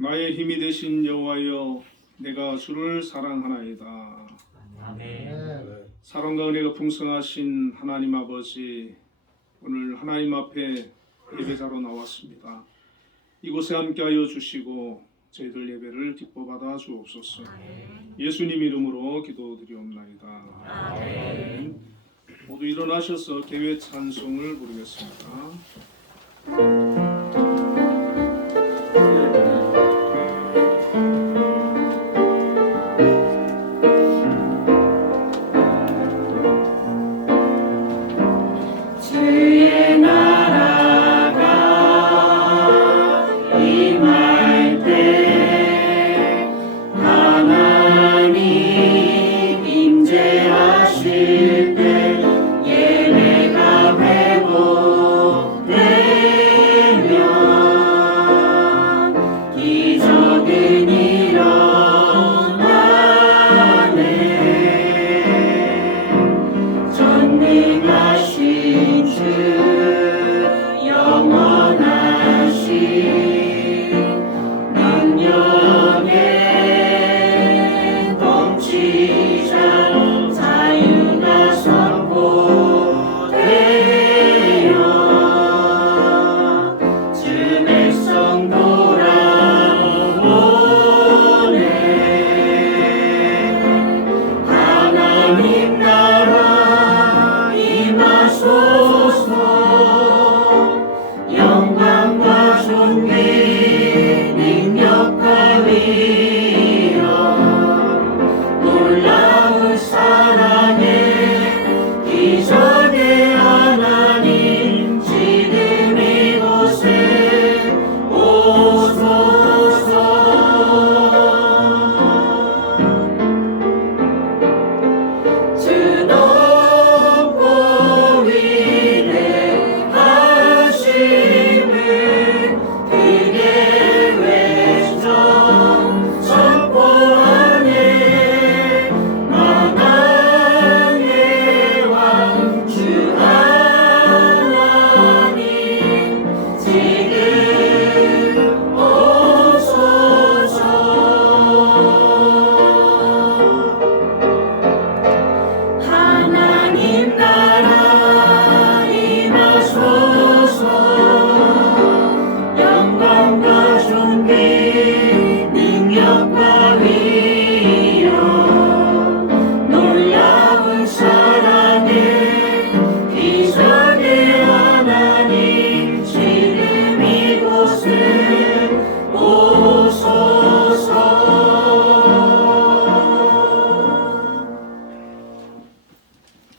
나의 힘이 되신 여호와여, 내가 주를 사랑하나이다. 아멘. 사랑과 은혜가 풍성하신 하나님 아버지, 오늘 하나님 앞에 예배자로 나왔습니다. 이곳에 함께하여 주시고 저희들 예배를 기뻐 받아 주옵소서. 예수님 이름으로 기도드리옵나이다. 아멘. 모두 일어나셔서 개회 찬송을 부르겠습니다.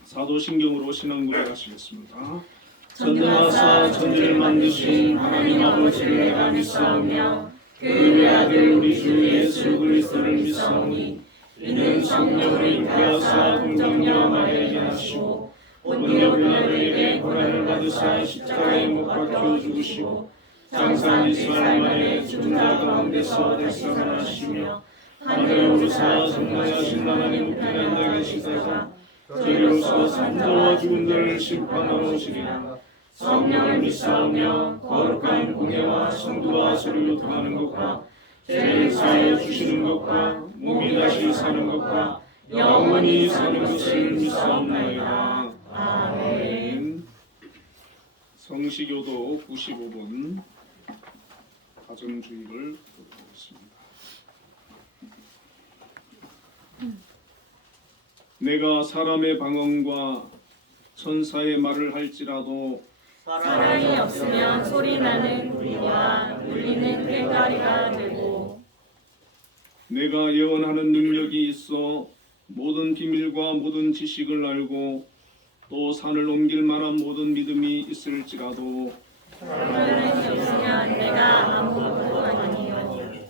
사도신경으로 신앙고백 하시겠습니다. 전능하사 천지를 만드신 하나님 아버지를 내가 믿사오며 그 외아들 우리 주 예수 그리스도를 믿사오니 이는 성령으로 잉태하사 동정녀 마리아에게 나시고 본디오 빌라도에게 고난을 받으사 십자가에 못 박혀 죽으시고 장사한 지 사흘 만에 죽은 자 가운데서 다시 살아나시며 하늘에 오르사 성령하신 하나님 우편에 앉아 계시다가 저희로서 산자와 죽은 자를 심판하러 오시리라. 성령을 믿사오며 거룩한 공예와 성도와 서로 교통하는 것과 죄를 사하여 주시는 것과 몸이 다시 사는 것과 영원히 사는 것을 믿사옵나이다. 아멘. 성시교도 95분 가정주의를 보겠습니다. 내가 사람의 방언과 천사의 말을 할지라도 사랑이 없으면 소리나는 우리와 울리는 꽹과리가 되고 내가 예언하는 능력이 있어 모든 비밀과 모든 지식을 알고 또 산을 옮길 만한 모든 믿음이 있을지라도 사랑이 없으면 내가 아무것도 아니요.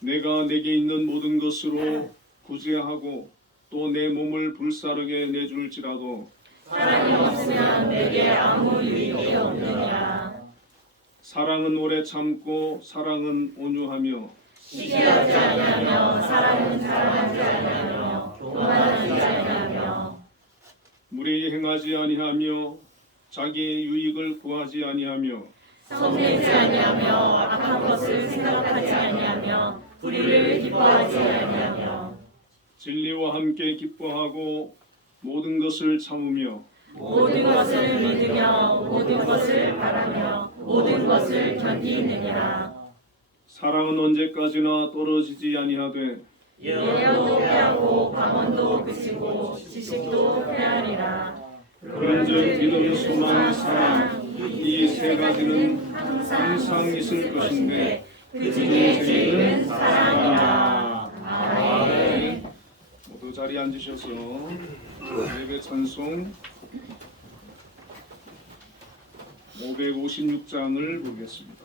내가 내게 있는 모든 것으로 구제하고 또 내 몸을 불사르게 내줄지라도 사랑이 없으면 내게 아무 유익이 없느냐. 사랑은 오래 참고 사랑은 온유하며 시기하지 아니하며 사랑은 자랑하지 아니하며 교만하지 아니하며 무례히 행하지 아니하며 자기의 유익을 구하지 아니하며 성내지 아니하며 악한 것을 생각하지 아니하며 불의를 기뻐하지 아니하며 진리와 함께 기뻐하고 모든 것을 참으며 모든 것을 믿으며 모든 것을 바라며 모든 것을 견디느니라. 사랑은 언제까지나 떨어지지 아니하되 예언도 패하고 방언도 그치고 지식도 패하리라. 그런즉 믿음, 소망, 사랑 이 세 가지는 항상 있을 것인데 그 중에 제일은 사랑이라. 아멘. 모두 자리에 앉으셔서 예배 찬송 556장을 보겠습니다.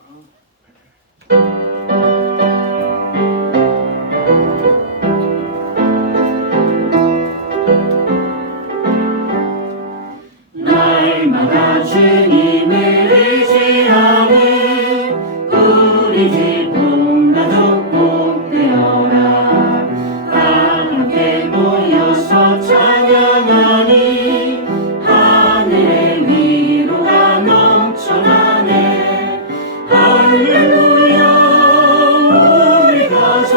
날마다 주님을 의지하는 우리 집 본가족 꼭 되어라. 다 함께 모여서 찬양하니 하늘의 위로가 넘쳐나네. 할렐루야. 우리 가족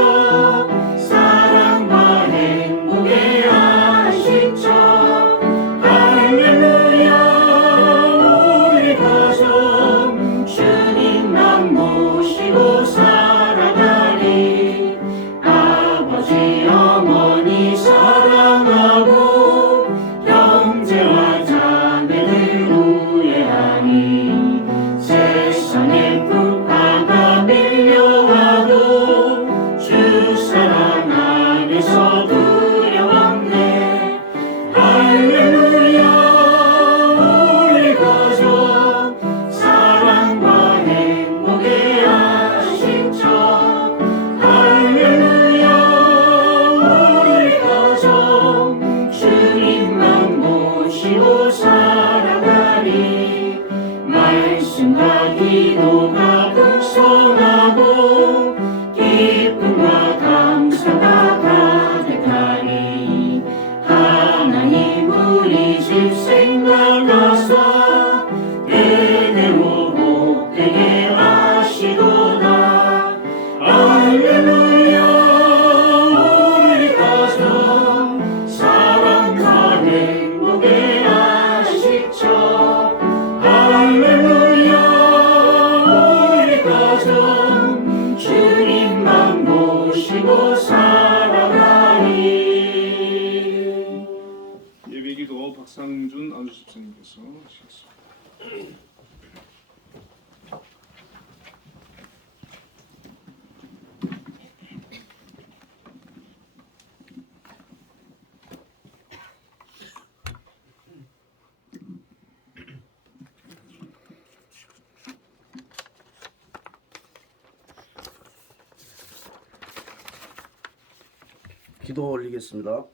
사랑과 행복의 안식처. 할렐루야. 우리 가족 주님만 모시고 살아가리. 아버지 어머니 사랑하고 형제와 자매들 우애하니. 세상에 불화가 밀려와도 주 사랑 안에서 두려웠네. 할렐루야. 우리 가족 사랑과 행복의 안식처. 할렐루야. 우리 가족 주님만 모시고 살아가리. 말씀과 기도가 풍성하고 기쁨과 감사가 가득하니. 하나님 우리 집 생각나서 대대로 복되게 하시도다. 할렐루야. 우리 가족 사랑과 행복의 안식처. 할렐루야. 우리 가족 주님만 모시고 살아가리. 예배기도 박상준 안수집사님께서 하시겠습니다. 기도 올리겠습니다.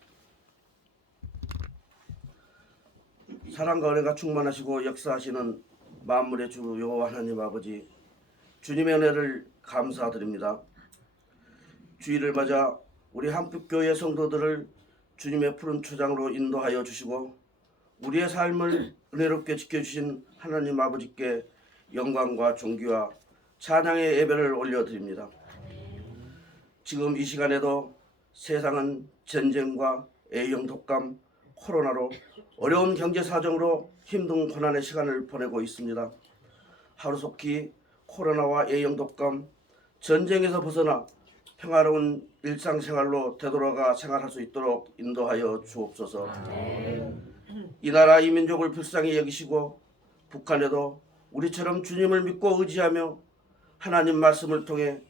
사랑과 은혜가 충만하시고 역사하시는 만물의 주 여호와 하나님 아버지, 주님의 은혜를 감사드립니다. 주일을 맞아 우리 한빛교회 성도들을 주님의 푸른 초장으로 인도하여 주시고 우리의 삶을 은혜롭게 지켜주신 하나님 아버지께 영광과 존귀와 찬양의 예배를 올려드립니다. 지금 이 시간에도 세상은 전쟁과 A형 독감, 코로나로 어려운 경제 사정으로 힘든 고난의 시간을 보내고 있습니다. 하루속히 코로나와 A형 독감, 전쟁에서 벗어나 평화로운 일상생활로 되돌아가 생활할 수 있도록 인도하여 주옵소서. 이 나라 이 민족을 불쌍히 여기시고 북한에도 우리처럼 주님을 믿고 의지하며 하나님 말씀을 통해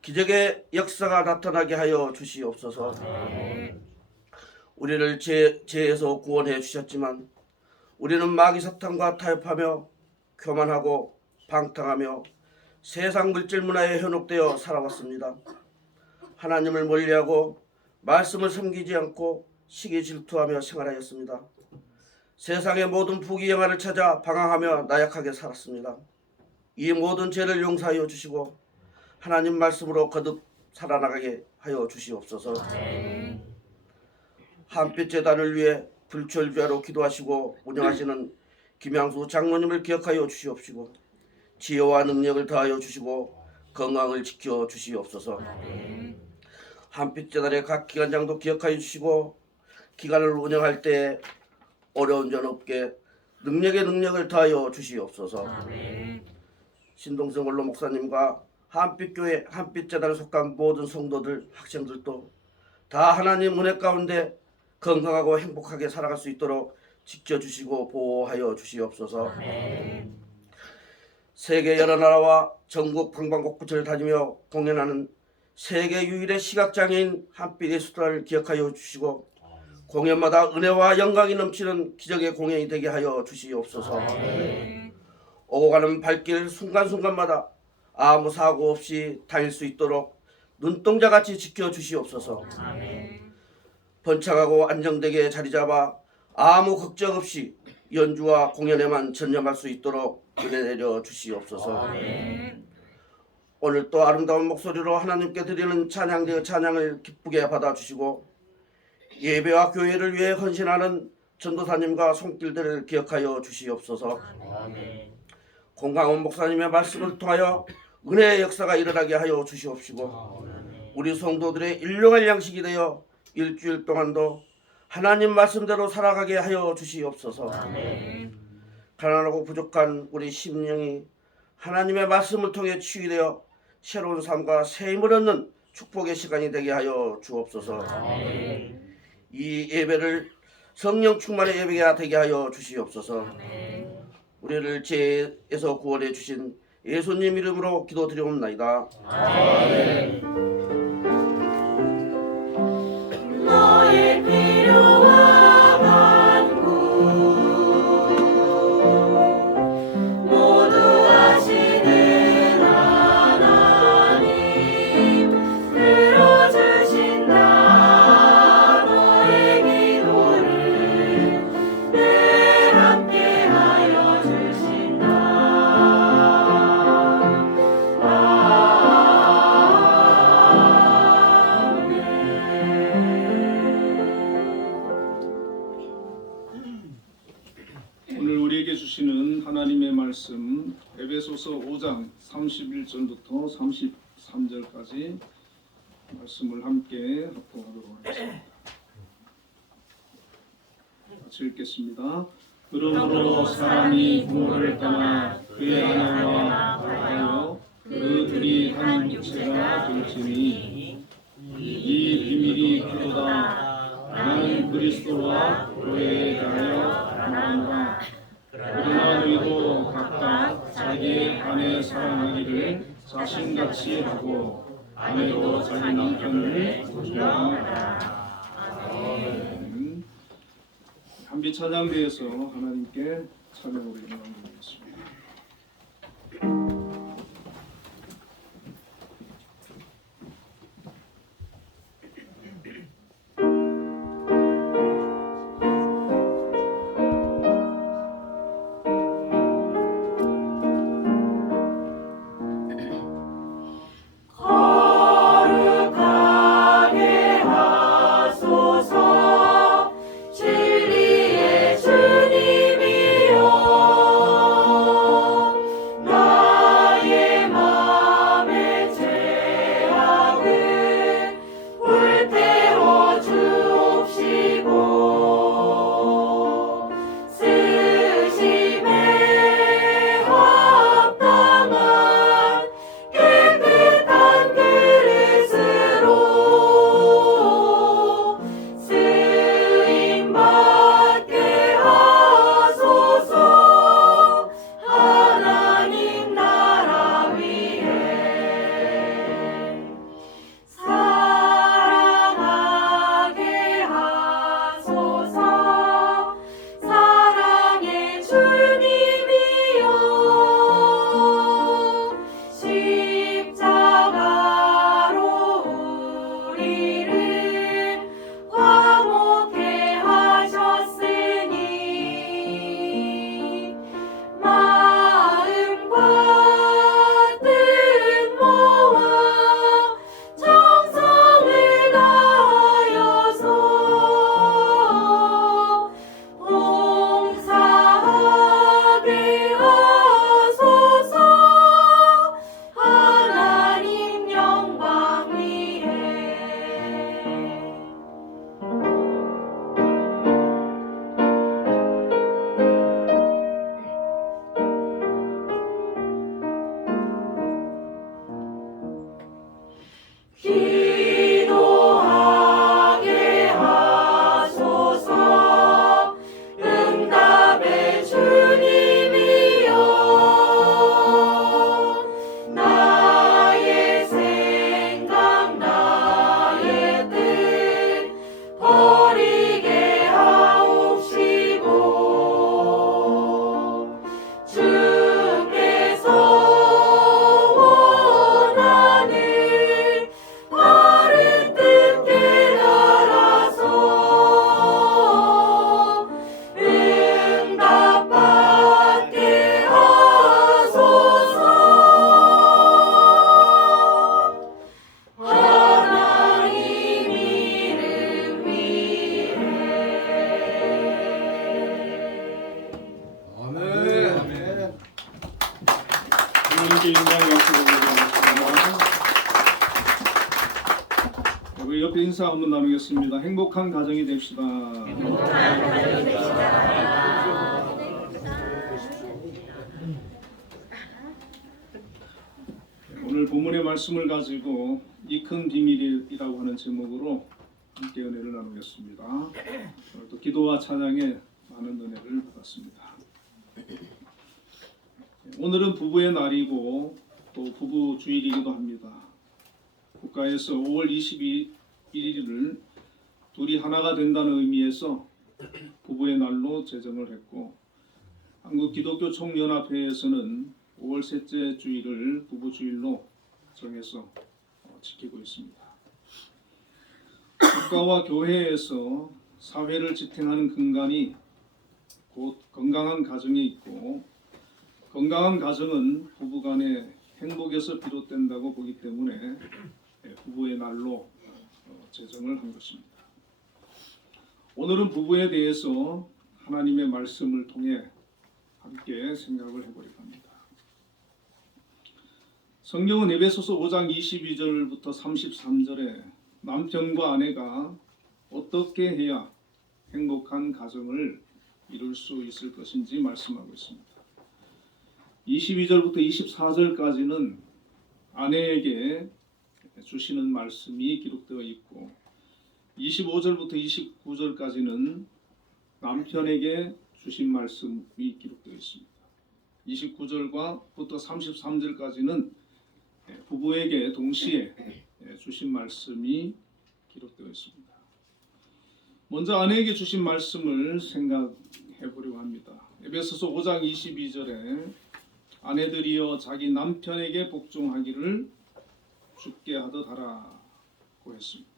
기적의 역사가 나타나게 하여 주시옵소서. 우리를 죄에서 구원해 주셨지만 우리는 마귀 사탄과 타협하며 교만하고 방탕하며 세상 물질 문화에 현혹되어 살아왔습니다. 하나님을 멀리하고 말씀을 섬기지 않고 시기 질투하며 생활하였습니다. 세상의 모든 부귀영화를 찾아 방황하며 나약하게 살았습니다. 이 모든 죄를 용서하여 주시고 하나님 말씀으로 거듭 살아나가게 하여 주시옵소서. 한빛 재단을 위해 불철주야로 기도하시고 운영하시는 김양수 장로님을 기억하여 주시옵시고 지혜와 능력을 더하여 주시고 건강을 지켜 주시옵소서. 한빛재단의 각 기관장도 기억하여 주시고 기관을 운영할 때 어려운 점 없게 능력에 능력을 더하여 주시옵소서. 신동성 원로 목사님과 한빛교회 한빛재단에 속한 모든 성도들 학생들도 다 하나님 은혜 가운데 건강하고 행복하게 살아갈 수 있도록 지켜주시고 보호하여 주시옵소서. 세계 여러 나라와 전국 방방곡곡을 다니며 공연하는 세계 유일의 시각장애인 한빛예술단을 기억하여 주시고 공연마다 은혜와 영광이 넘치는 기적의 공연이 되게 하여 주시옵소서. 오고 가는 발길 순간순간마다 아무 사고 없이 다닐 수 있도록 눈동자같이 지켜주시옵소서. 번창하고 안정되게 자리 잡아 아무 걱정 없이 연주와 공연에만 전념할 수 있도록 은혜 내려 주시옵소서. 오늘 또 아름다운 목소리로 하나님께 드리는 찬양되어 찬양을 기쁘게 받아주시고 예배와 교회를 위해 헌신하는 전도사님과 손길들을 기억하여 주시옵소서. 공강원 목사님의 말씀을 통하여 은혜의 역사가 일어나게 하여 주시옵시고 우리 성도들의 일용할 양식이 되어 일주일 동안도 하나님 말씀대로 살아가게 하여 주시옵소서. 가난하고 부족한 우리 심령이 하나님의 말씀을 통해 치유되어 새로운 삶과 새 힘을 얻는 축복의 시간이 되게 하여 주옵소서. 이 예배를 성령 충만의 예배가 되게 하여 주시옵소서. 우리를 죄에서 구원해 주신 예수님 이름으로 기도드리옵나이다. 너의 필요와 간구 모두 아시는 하나님 들어주신다. 너의 기도를 늘 함께 하여 주신다. 오늘 우리에게 주시는 하나님의 말씀 에베소서 5장 31절부터 33절까지 말씀을 함께 합독하도록 하겠습니다. 같이 읽겠습니다. 그러므로 사람이 부모를 떠나 그의 아내와 하여 그 둘이 한 육체가 될지니 이 비밀이 그도다. 나는 그리스도와 교회에 대하여 말하노라. 그러나 너희도 각각 자기의 아내 사랑하기를 자신같이 하고 아내도 자기 남편을 존경하라. 아멘. 한빛 찬양대에서 하나님께 찬양으로 영광드리겠습니다. 거룩하게 하소서. 진리의 주님이여 기도하게 하소서. 응답의 주님이여 나의 생각 나의 뜻 버리게 하옵시고 주께서 원하는 바른 뜻 깨달아서 응답받게 하소서. 하나님 이름 위에 하나님께 영광 박수 올려드리겠습니다. 우리 옆에 인사 한번 나누겠습니다. 행복한 가정이 됩시다. 오늘 본문의 말씀을 가지고 이 큰 비밀이라고 하는 제목으로 함께 은혜를 나누겠습니다. 오늘도 기도와 찬양에 많은 은혜를 받았습니다. 오늘은 부부의 날이고 또 부부 주일이기도 합니다. 국가에서 5월 21일을 둘이 하나가 된다는 의미에서 부부의 날로 제정을 했고, 한국 기독교 총연합회에서는 5월 셋째 주일을 부부 주일로 정해서 지키고 있습니다. 국가와 교회에서 사회를 지탱하는 근간이 곧 건강한 가정에 있고, 건강한 가정은 부부간의 행복에서 비롯된다고 보기 때문에 부부의 날로 제정을 한 것입니다. 오늘은 부부에 대해서 하나님의 말씀을 통해 함께 생각을 해보려고 합니다. 성경은 에베소서 5장 22절부터 33절에 남편과 아내가 어떻게 해야 행복한 가정을 이룰 수 있을 것인지 말씀하고 있습니다. 22절부터 24절까지는 아내에게 주시는 말씀이 기록되어 있고, 25절부터 29절까지는 남편에게 주신 말씀이 기록되어 있습니다. 29절부터 33절까지는 부부에게 동시에 주신 말씀이 기록되어 있습니다. 먼저 아내에게 주신 말씀을 생각해 보려고 합니다. 에베소서 5장 22절에 아내들이여 자기 남편에게 복종하기를 주께 하듯 하라고 했습니다.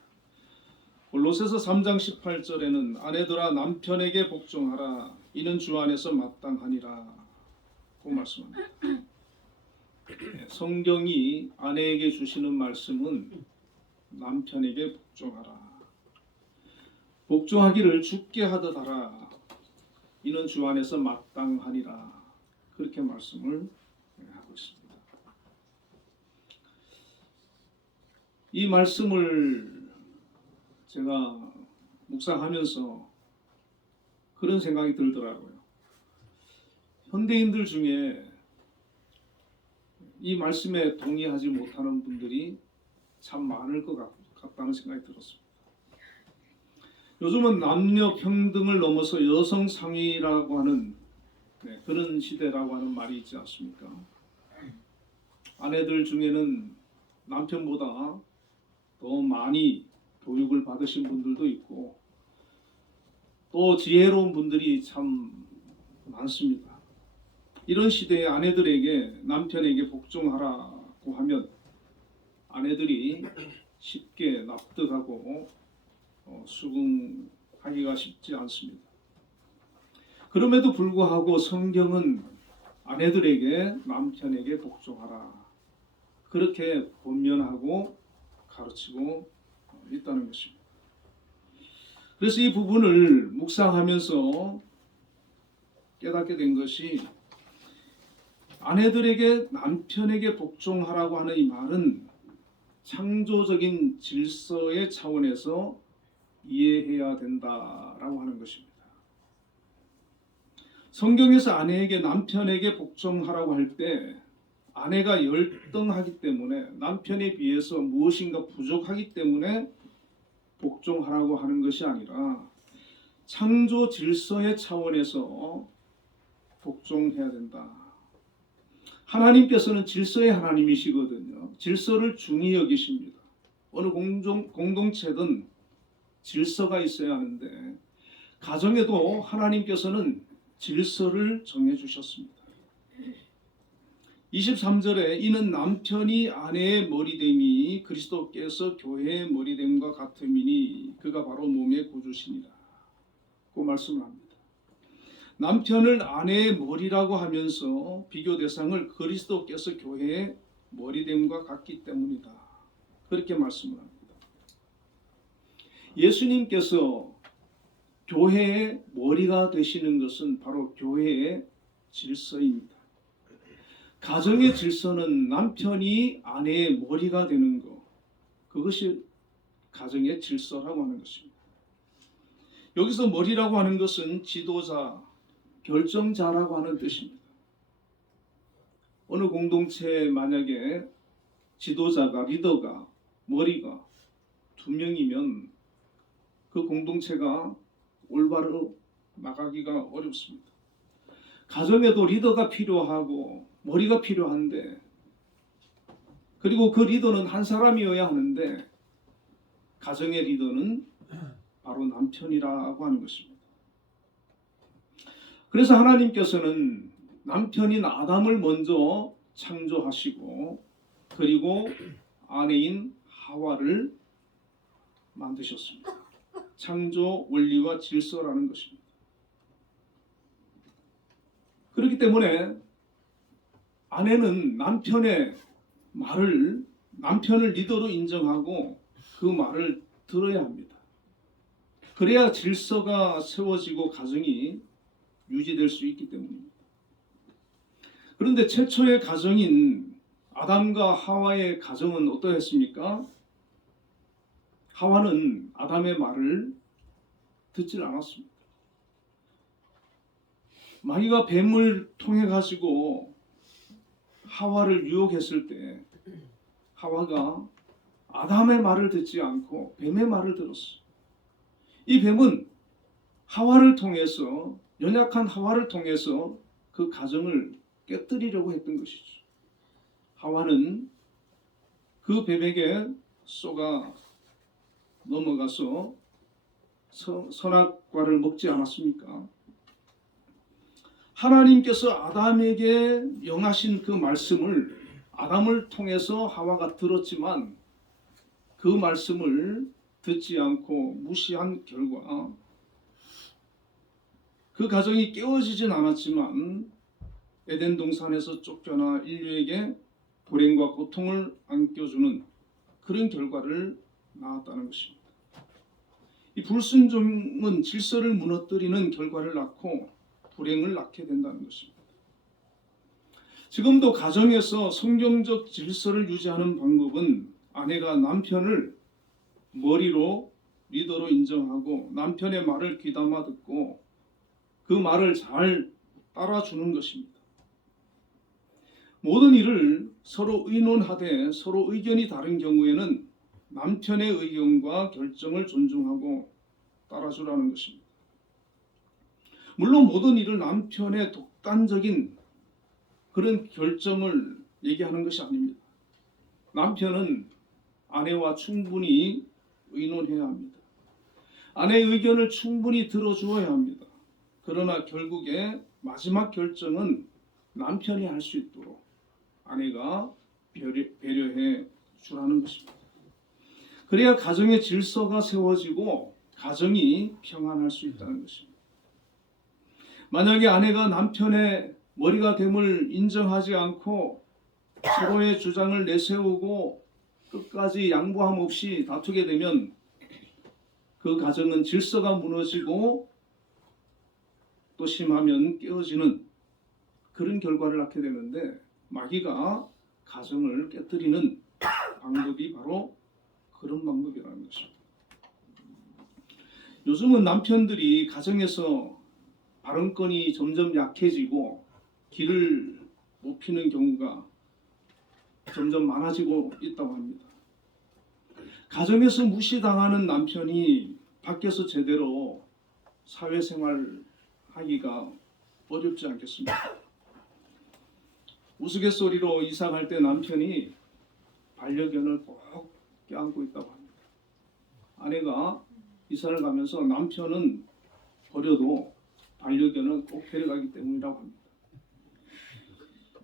골로새서 3장 18절에는 아내들아 남편에게 복종하라 이는 주 안에서 마땅하니라 고 말씀합니다. 성경이 아내에게 주시는 말씀은 남편에게 복종하라, 복종하기를 주께 하듯 하라, 이는 주 안에서 마땅하니라, 그렇게 말씀을 하고 있습니다. 이 말씀을 제가 묵상하면서 그런 생각이 들더라고요. 현대인들 중에 이 말씀에 동의하지 못하는 분들이 참 많을 것 같다는 생각이 들었습니다. 요즘은 남녀 평등을 넘어서 여성 상위라고 하는 그런 시대라고 하는 말이 있지 않습니까? 아내들 중에는 남편보다 더 많이 교육을 받으신 분들도 있고 또 지혜로운 분들이 참 많습니다. 이런 시대에 아내들에게 남편에게 복종하라고 하면 아내들이 쉽게 납득하고 수긍하기가 쉽지 않습니다. 그럼에도 불구하고 성경은 아내들에게 남편에게 복종하라 그렇게 권면하고 가르치고 있다는 것입니다. 그래서 이 부분을 묵상하면서 깨닫게 된 것이 아내들에게 남편에게 복종하라고 하는 이 말은 창조적인 질서의 차원에서 이해해야 된다라고 하는 것입니다. 성경에서 아내에게 남편에게 복종하라고 할 때 아내가 열등하기 때문에 남편에 비해서 무엇인가 부족하기 때문에 복종하라고 하는 것이 아니라 창조 질서의 차원에서 복종해야 된다. 하나님께서는 질서의 하나님이시거든요. 질서를 중히 여기십니다. 어느 공동체든 질서가 있어야 하는데 가정에도 하나님께서는 질서를 정해주셨습니다. 23절에 이는 남편이 아내의 머리됨이 그리스도께서 교회의 머리됨과 같음이니 그가 바로 몸의 구주시니라. 그 말씀을 합니다. 남편을 아내의 머리라고 하면서 비교 대상을 그리스도께서 교회의 머리됨과 같기 때문이다. 그렇게 말씀을 합니다. 예수님께서 교회의 머리가 되시는 것은 바로 교회의 질서입니다. 가정의 질서는 남편이 아내의 머리가 되는 것, 그것이 가정의 질서라고 하는 것입니다. 여기서 머리라고 하는 것은 지도자, 결정자라고 하는 뜻입니다. 어느 공동체에 만약에 지도자가, 리더가, 머리가 2명이면 그 공동체가 올바로 나가기가 어렵습니다. 가정에도 리더가 필요하고 머리가 필요한데, 그리고 그 리더는 한 사람이어야 하는데 가정의 리더는 바로 남편이라고 하는 것입니다. 그래서 하나님께서는 남편인 아담을 먼저 창조하시고 그리고 아내인 하와를 만드셨습니다. 창조 원리와 질서라는 것입니다. 그렇기 때문에 아내는 남편의 말을, 남편을 리더로 인정하고 그 말을 들어야 합니다. 그래야 질서가 세워지고 가정이 유지될 수 있기 때문입니다. 그런데 최초의 가정인 아담과 하와의 가정은 어떠했습니까? 하와는 아담의 말을 듣질 않았습니다. 마귀가 뱀을 통해 가지고 하와를 유혹했을 때 하와가 아담의 말을 듣지 않고 뱀의 말을 들었어요. 이 뱀은 하와를 통해서, 연약한 하와를 통해서 그 가정을 깨뜨리려고 했던 것이죠. 하와는 그 뱀에게 쏘가 넘어가서 선악과를 먹지 않았습니까? 하나님께서 아담에게 명하신 그 말씀을 아담을 통해서 하와가 들었지만 그 말씀을 듣지 않고 무시한 결과 그 가정이 깨어지진 않았지만 에덴 동산에서 쫓겨나 인류에게 불행과 고통을 안겨주는 그런 결과를 낳았다는 것입니다. 이 불순종은 질서를 무너뜨리는 결과를 낳고 불행을 낳게 된다는 것입니다. 지금도 가정에서 성경적 질서를 유지하는 방법은 아내가 남편을 머리로, 리더로 인정하고 남편의 말을 귀담아 듣고 그 말을 잘 따라주는 것입니다. 모든 일을 서로 의논하되 서로 의견이 다른 경우에는 남편의 의견과 결정을 존중하고 따라주라는 것입니다. 물론 모든 일을 남편의 독단적인 그런 결정을 얘기하는 것이 아닙니다. 남편은 아내와 충분히 의논해야 합니다. 아내의 의견을 충분히 들어주어야 합니다. 그러나 결국에 마지막 결정은 남편이 할 수 있도록 아내가 배려해 주라는 것입니다. 그래야 가정의 질서가 세워지고 가정이 평안할 수 있다는 것입니다. 만약에 아내가 남편의 머리가 됨을 인정하지 않고 서로의 주장을 내세우고 끝까지 양보함 없이 다투게 되면 그 가정은 질서가 무너지고 또 심하면 깨어지는 그런 결과를 낳게 되는데, 마귀가 가정을 깨뜨리는 방법이 바로 그런 방법이라는 것입니다. 요즘은 남편들이 가정에서 발언권이 점점 약해지고 길을 못 피는 경우가 점점 많아지고 있다고 합니다. 가정에서 무시당하는 남편이 밖에서 제대로 사회생활 하기가 어렵지 않겠습니까? 우스갯소리로 이사 갈 때 남편이 반려견을 꼭 껴안고 있다고 합니다. 아내가 이사를 가면서 남편은 버려도 반려견은 꼭 데려가기 때문이라고 합니다.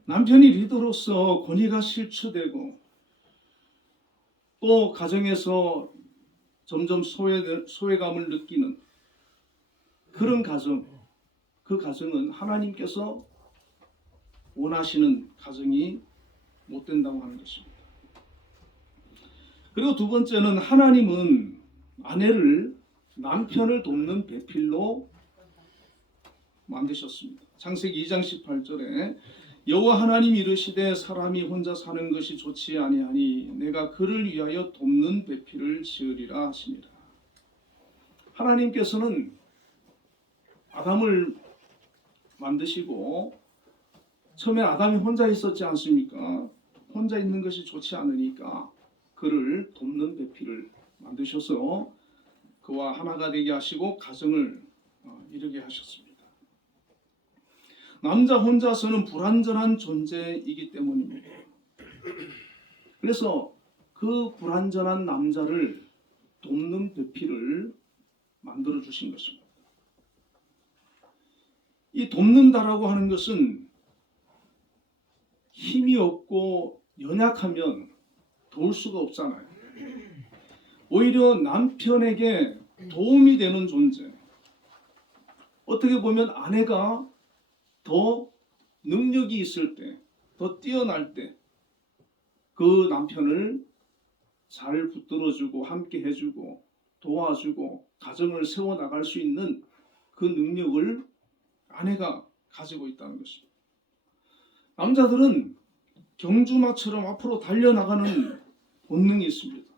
남편이 리더로서 권위가 실추되고 또 가정에서 점점 소외감을 느끼는 그런 가정, 그 가정은 하나님께서 원하시는 가정이 못 된다고 하는 것입니다. 그리고 두 번째는 하나님은 아내를 남편을 돕는 배필로 만드셨습니다. 창세기 2장 18절에 여호와 하나님이 이르시되 사람이 혼자 사는 것이 좋지 아니하니 내가 그를 위하여 돕는 배필을 지으리라 하시니라. 하나님께서는 아담을 만드시고 처음에 아담이 혼자 있었지 않습니까? 혼자 있는 것이 좋지 않으니까 그를 돕는 배필을 만드셔서 그와 하나가 되게 하시고 가정을 이루게 하셨습니다. 남자 혼자서는 불완전한 존재이기 때문입니다. 그래서 그 불완전한 남자를 돕는 배필을 만들어 주신 것입니다. 이 돕는다라고 하는 것은 힘이 없고 연약하면 도울 수가 없잖아요. 오히려 남편에게 도움이 되는 존재. 어떻게 보면 아내가 더 능력이 있을 때, 더 뛰어날 때 그 남편을 잘 붙들어주고 함께 해주고 도와주고 가정을 세워나갈 수 있는 그 능력을 아내가 가지고 있다는 것입니다. 남자들은 경주마처럼 앞으로 달려나가는 본능이 있습니다.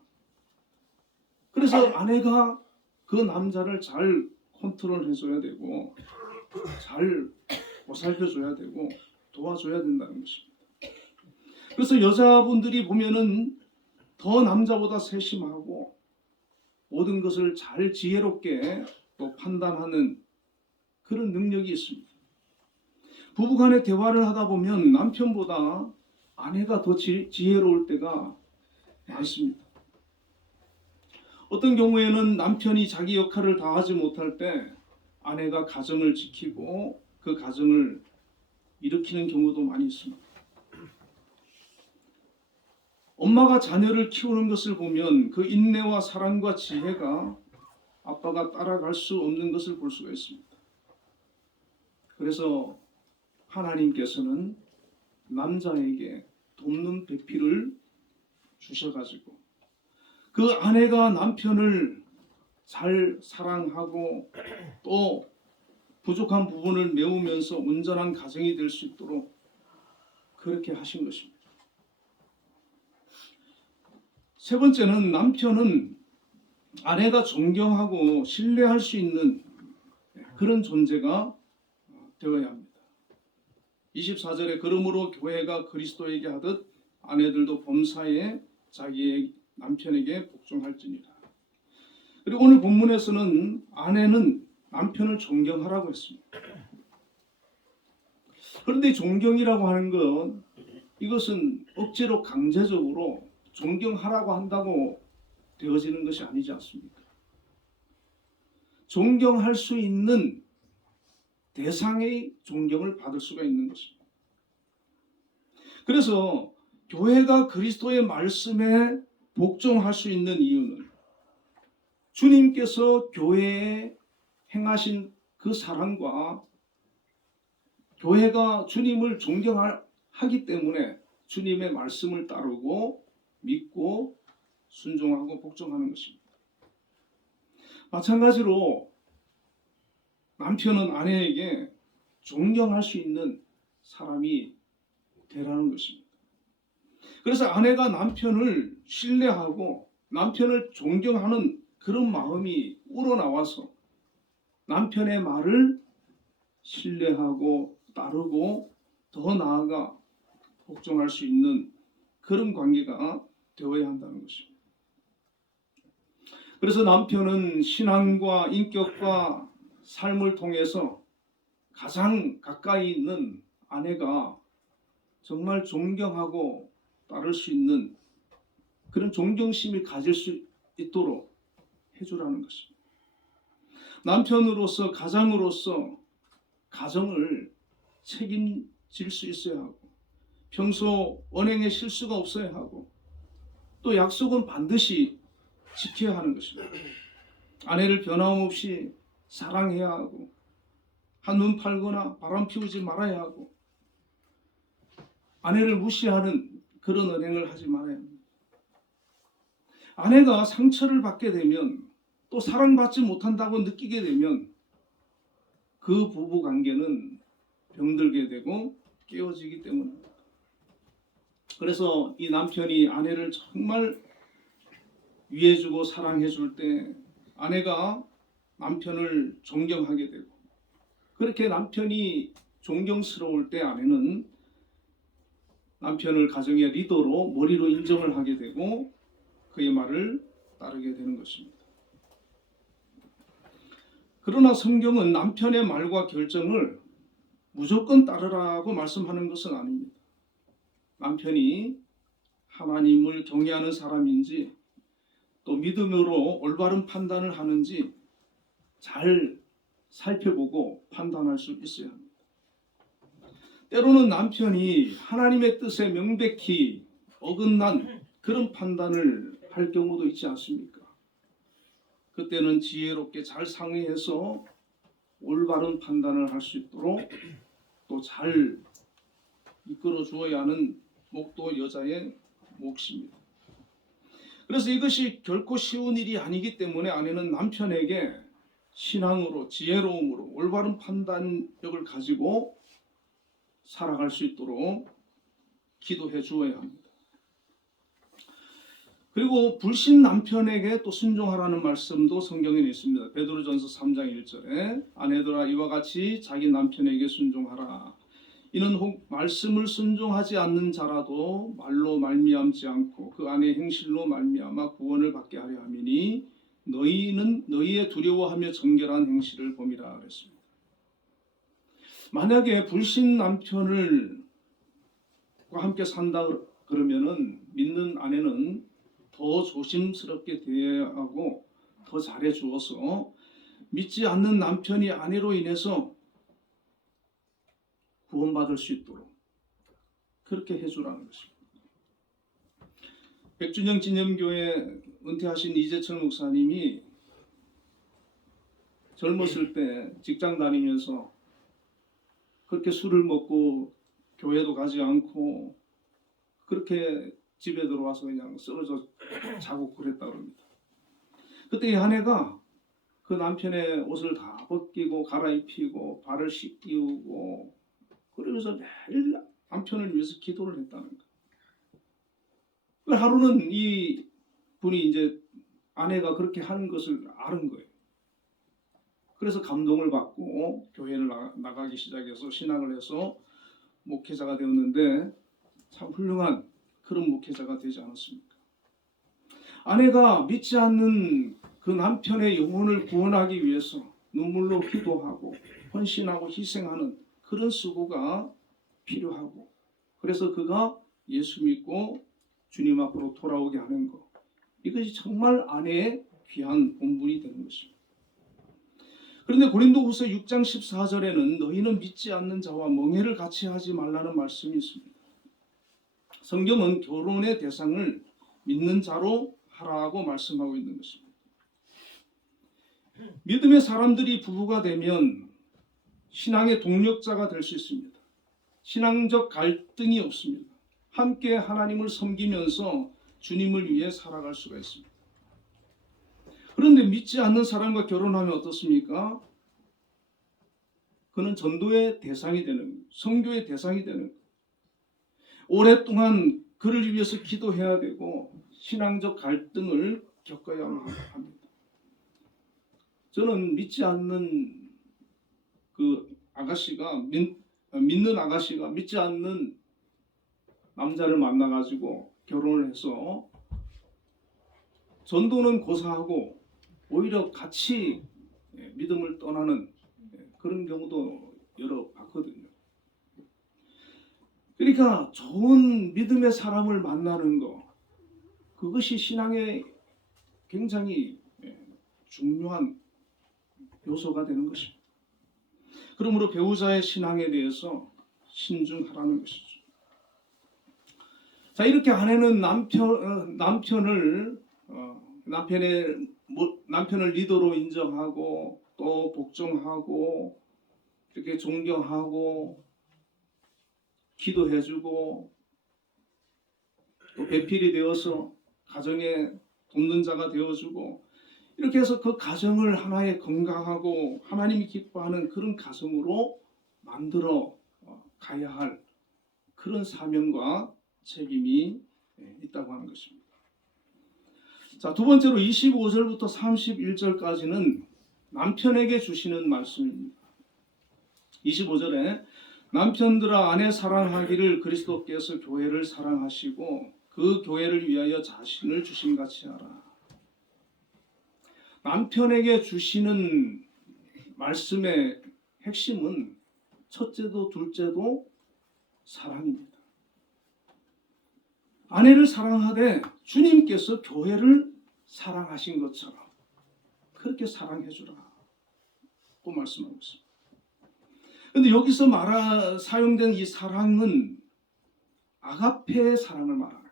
그래서 아내가 그 남자를 잘 컨트롤해줘야 되고 잘 보살펴줘야 되고 도와줘야 된다는 것입니다. 그래서 여자분들이 보면은 더 남자보다 세심하고 모든 것을 잘 지혜롭게 또 판단하는 그런 능력이 있습니다. 부부간의 대화를 하다 보면 남편보다 아내가 더 지혜로울 때가 많습니다. 어떤 경우에는 남편이 자기 역할을 다하지 못할 때 아내가 가정을 지키고 그 가정을 일으키는 경우도 많이 있습니다. 엄마가 자녀를 키우는 것을 보면 그 인내와 사랑과 지혜가 아빠가 따라갈 수 없는 것을 볼 수가 있습니다. 그래서 하나님께서는 남자에게 돕는 배필을 주셔가지고 그 아내가 남편을 잘 사랑하고 또 부족한 부분을 메우면서 온전한 가정이 될 수 있도록 그렇게 하신 것입니다. 세 번째는 남편은 아내가 존경하고 신뢰할 수 있는 그런 존재가 되어야 합니다. 24절에 그러므로 교회가 그리스도에게 하듯 아내들도 범사에 자기의 남편에게 복종할지니라. 그리고 오늘 본문에서는 아내는 남편을 존경하라고 했습니다. 그런데 존경이라고 하는 건 이것은 억지로 강제적으로 존경하라고 한다고 되어지는 것이 아니지 않습니까? 존경할 수 있는 대상의 존경을 받을 수가 있는 것입니다. 그래서 교회가 그리스도의 말씀에 복종할 수 있는 이유는 주님께서 교회에 행하신 그 사랑과 교회가 주님을 존경하기 때문에 주님의 말씀을 따르고 믿고 순종하고 복종하는 것입니다. 마찬가지로 남편은 아내에게 존경할 수 있는 사람이 되라는 것입니다. 그래서 아내가 남편을 신뢰하고 남편을 존경하는 그런 마음이 우러나와서 남편의 말을 신뢰하고 따르고 더 나아가 복종할 수 있는 그런 관계가 되어야 한다는 것입니다. 그래서 남편은 신앙과 인격과 삶을 통해서 가장 가까이 있는 아내가 정말 존경하고 따를 수 있는 그런 존경심을 가질 수 있도록 해주라는 것입니다. 남편으로서 가장으로서 가정을 책임질 수 있어야 하고 평소 언행에 실수가 없어야 하고 또 약속은 반드시 지켜야 하는 것입니다. 아내를 변함없이 사랑해야 하고 한눈 팔거나 바람 피우지 말아야 하고 아내를 무시하는 그런 언행을 하지 말아야 합니다. 아내가 상처를 받게 되면 또 사랑받지 못한다고 느끼게 되면 그 부부 관계는 병들게 되고 깨어지기 때문입니다. 그래서 이 남편이 아내를 정말 위해주고 사랑해줄 때 아내가 남편을 존경하게 되고 그렇게 남편이 존경스러울 때 아내는 남편을 가정의 리더로 머리로 인정을 하게 되고 그의 말을 따르게 되는 것입니다. 그러나 성경은 남편의 말과 결정을 무조건 따르라고 말씀하는 것은 아닙니다. 남편이 하나님을 경외하는 사람인지 또 믿음으로 올바른 판단을 하는지 잘 살펴보고 판단할 수 있어야 합니다. 때로는 남편이 하나님의 뜻에 명백히 어긋난 그런 판단을 할 경우도 있지 않습니까? 그때는 지혜롭게 잘 상의해서 올바른 판단을 할 수 있도록 또 잘 이끌어 주어야 하는 목도 여자의 몫입니다. 그래서 이것이 결코 쉬운 일이 아니기 때문에 아내는 남편에게 신앙으로 지혜로움으로 올바른 판단력을 가지고 살아갈 수 있도록 기도해 주어야 합니다. 그리고 불신 남편에게 또 순종하라는 말씀도 성경에 있습니다. 베드로전서 3장 1절에 아내들아 이와 같이 자기 남편에게 순종하라. 이는 혹 말씀을 순종하지 않는 자라도 말로 말미암지 않고 그 안에 행실로 말미암아 구원을 받게 하려 함이니 너희는 너희의 두려워하며 정결한 행실을 범이라 그랬습니다. 만약에 불신 남편을 함께 산다 그러면은 믿는 아내는 더 조심스럽게 대해야 하고 더 잘해 주어서 믿지 않는 남편이 아내로 인해서 구원받을 수 있도록 그렇게 해주라는 것입니다. 백준영 진영교회 은퇴하신 이재철 목사님이 젊었을 때 직장 다니면서 그렇게 술을 먹고 교회도 가지 않고 그렇게 집에 들어와서 그냥 쓰러져 자고 그랬다고 합니다. 그때 이 아내가 그 남편의 옷을 다 벗기고 갈아입히고 발을 씻기우고 그러면서 매일 남편을 위해서 기도를 했다는 거예요. 하루는 이 분이 이제 아내가 그렇게 하는 것을 아는 거예요. 그래서 감동을 받고 교회를 나가기 시작해서 신앙을 해서 목회자가 되었는데 참 훌륭한 그런 목회자가 되지 않았습니까? 아내가 믿지 않는 그 남편의 영혼을 구원하기 위해서 눈물로 기도하고 헌신하고 희생하는 그런 수고가 필요하고 그래서 그가 예수 믿고 주님 앞으로 돌아오게 하는 것 이것이 정말 아내의 귀한 본분이 되는 것입니다. 그런데 고린도후서 6장 14절에는 너희는 믿지 않는 자와 멍해를 같이 하지 말라는 말씀이 있습니다. 성경은 결혼의 대상을 믿는 자로 하라고 말씀하고 있는 것입니다. 믿음의 사람들이 부부가 되면 신앙의 동력자가 될 수 있습니다. 신앙적 갈등이 없습니다. 함께 하나님을 섬기면서 주님을 위해 살아갈 수가 있습니다. 그런데 믿지 않는 사람과 결혼하면 어떻습니까? 그는 전도의 대상이 되는, 선교의 대상이 되는, 오랫동안 그를 위해서 기도해야 되고 신앙적 갈등을 겪어야 합니다. 저는 믿지 않는 그 아가씨가 믿는 아가씨가 믿지 않는 남자를 만나가지고 결혼을 해서 전도는 고사하고 오히려 같이 믿음을 떠나는 그런 경우도 여러 봤거든요. 그러니까 좋은 믿음의 사람을 만나는 거, 그것이 신앙의 굉장히 중요한 요소가 되는 것입니다. 그러므로 배우자의 신앙에 대해서 신중하라는 것이죠. 자, 이렇게 아내는 남편을 리더로 인정하고 또 복종하고 이렇게 존경하고 기도해주고 또 배필이 되어서 가정에 돕는 자가 되어주고 이렇게 해서 그 가정을 하나의 건강하고 하나님이 기뻐하는 그런 가정으로 만들어 가야 할 그런 사명과 책임이 있다고 하는 것입니다. 자, 두 번째로 25절부터 31절까지는 남편에게 주시는 말씀입니다. 25절에 남편들아 아내 사랑하기를 그리스도께서 교회를 사랑하시고 그 교회를 위하여 자신을 주심같이 하라. 남편에게 주시는 말씀의 핵심은 첫째도 둘째도 사랑입니다. 아내를 사랑하되 주님께서 교회를 사랑하신 것처럼 그렇게 사랑해주라 고 말씀하고 있습니다. 그런데 여기서 사용된 이 사랑은 아가페의 사랑을 말하는 거예요.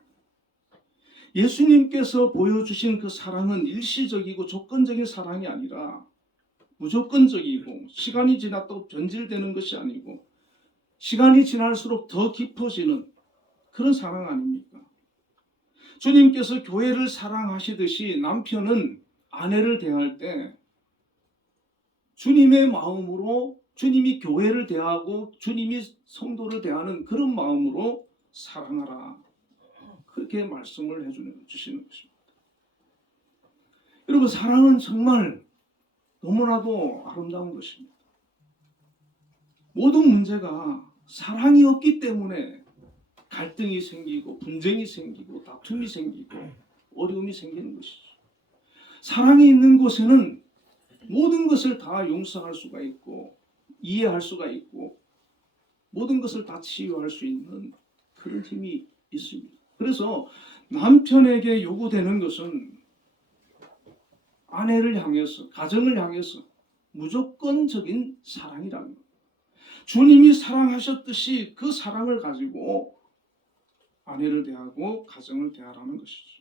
예수님께서 보여주신 그 사랑은 일시적이고 조건적인 사랑이 아니라 무조건적이고 시간이 지났다고 변질되는 것이 아니고 시간이 지날수록 더 깊어지는 그런 사랑 아닙니까? 주님께서 교회를 사랑하시듯이 남편은 아내를 대할 때 주님의 마음으로 주님이 교회를 대하고 주님이 성도를 대하는 그런 마음으로 사랑하라. 그렇게 말씀을 주시는 것입니다. 여러분, 사랑은 정말 너무나도 아름다운 것입니다. 모든 문제가 사랑이 없기 때문에 갈등이 생기고 분쟁이 생기고 다툼이 생기고 어려움이 생기는 것이죠. 사랑이 있는 곳에는 모든 것을 다 용서할 수가 있고 이해할 수가 있고 모든 것을 다 치유할 수 있는 그런 힘이 있습니다. 그래서 남편에게 요구되는 것은 아내를 향해서 가정을 향해서 무조건적인 사랑이라는 것. 주님이 사랑하셨듯이 그 사랑을 가지고 아내를 대하고 가정을 대하라는 것이죠.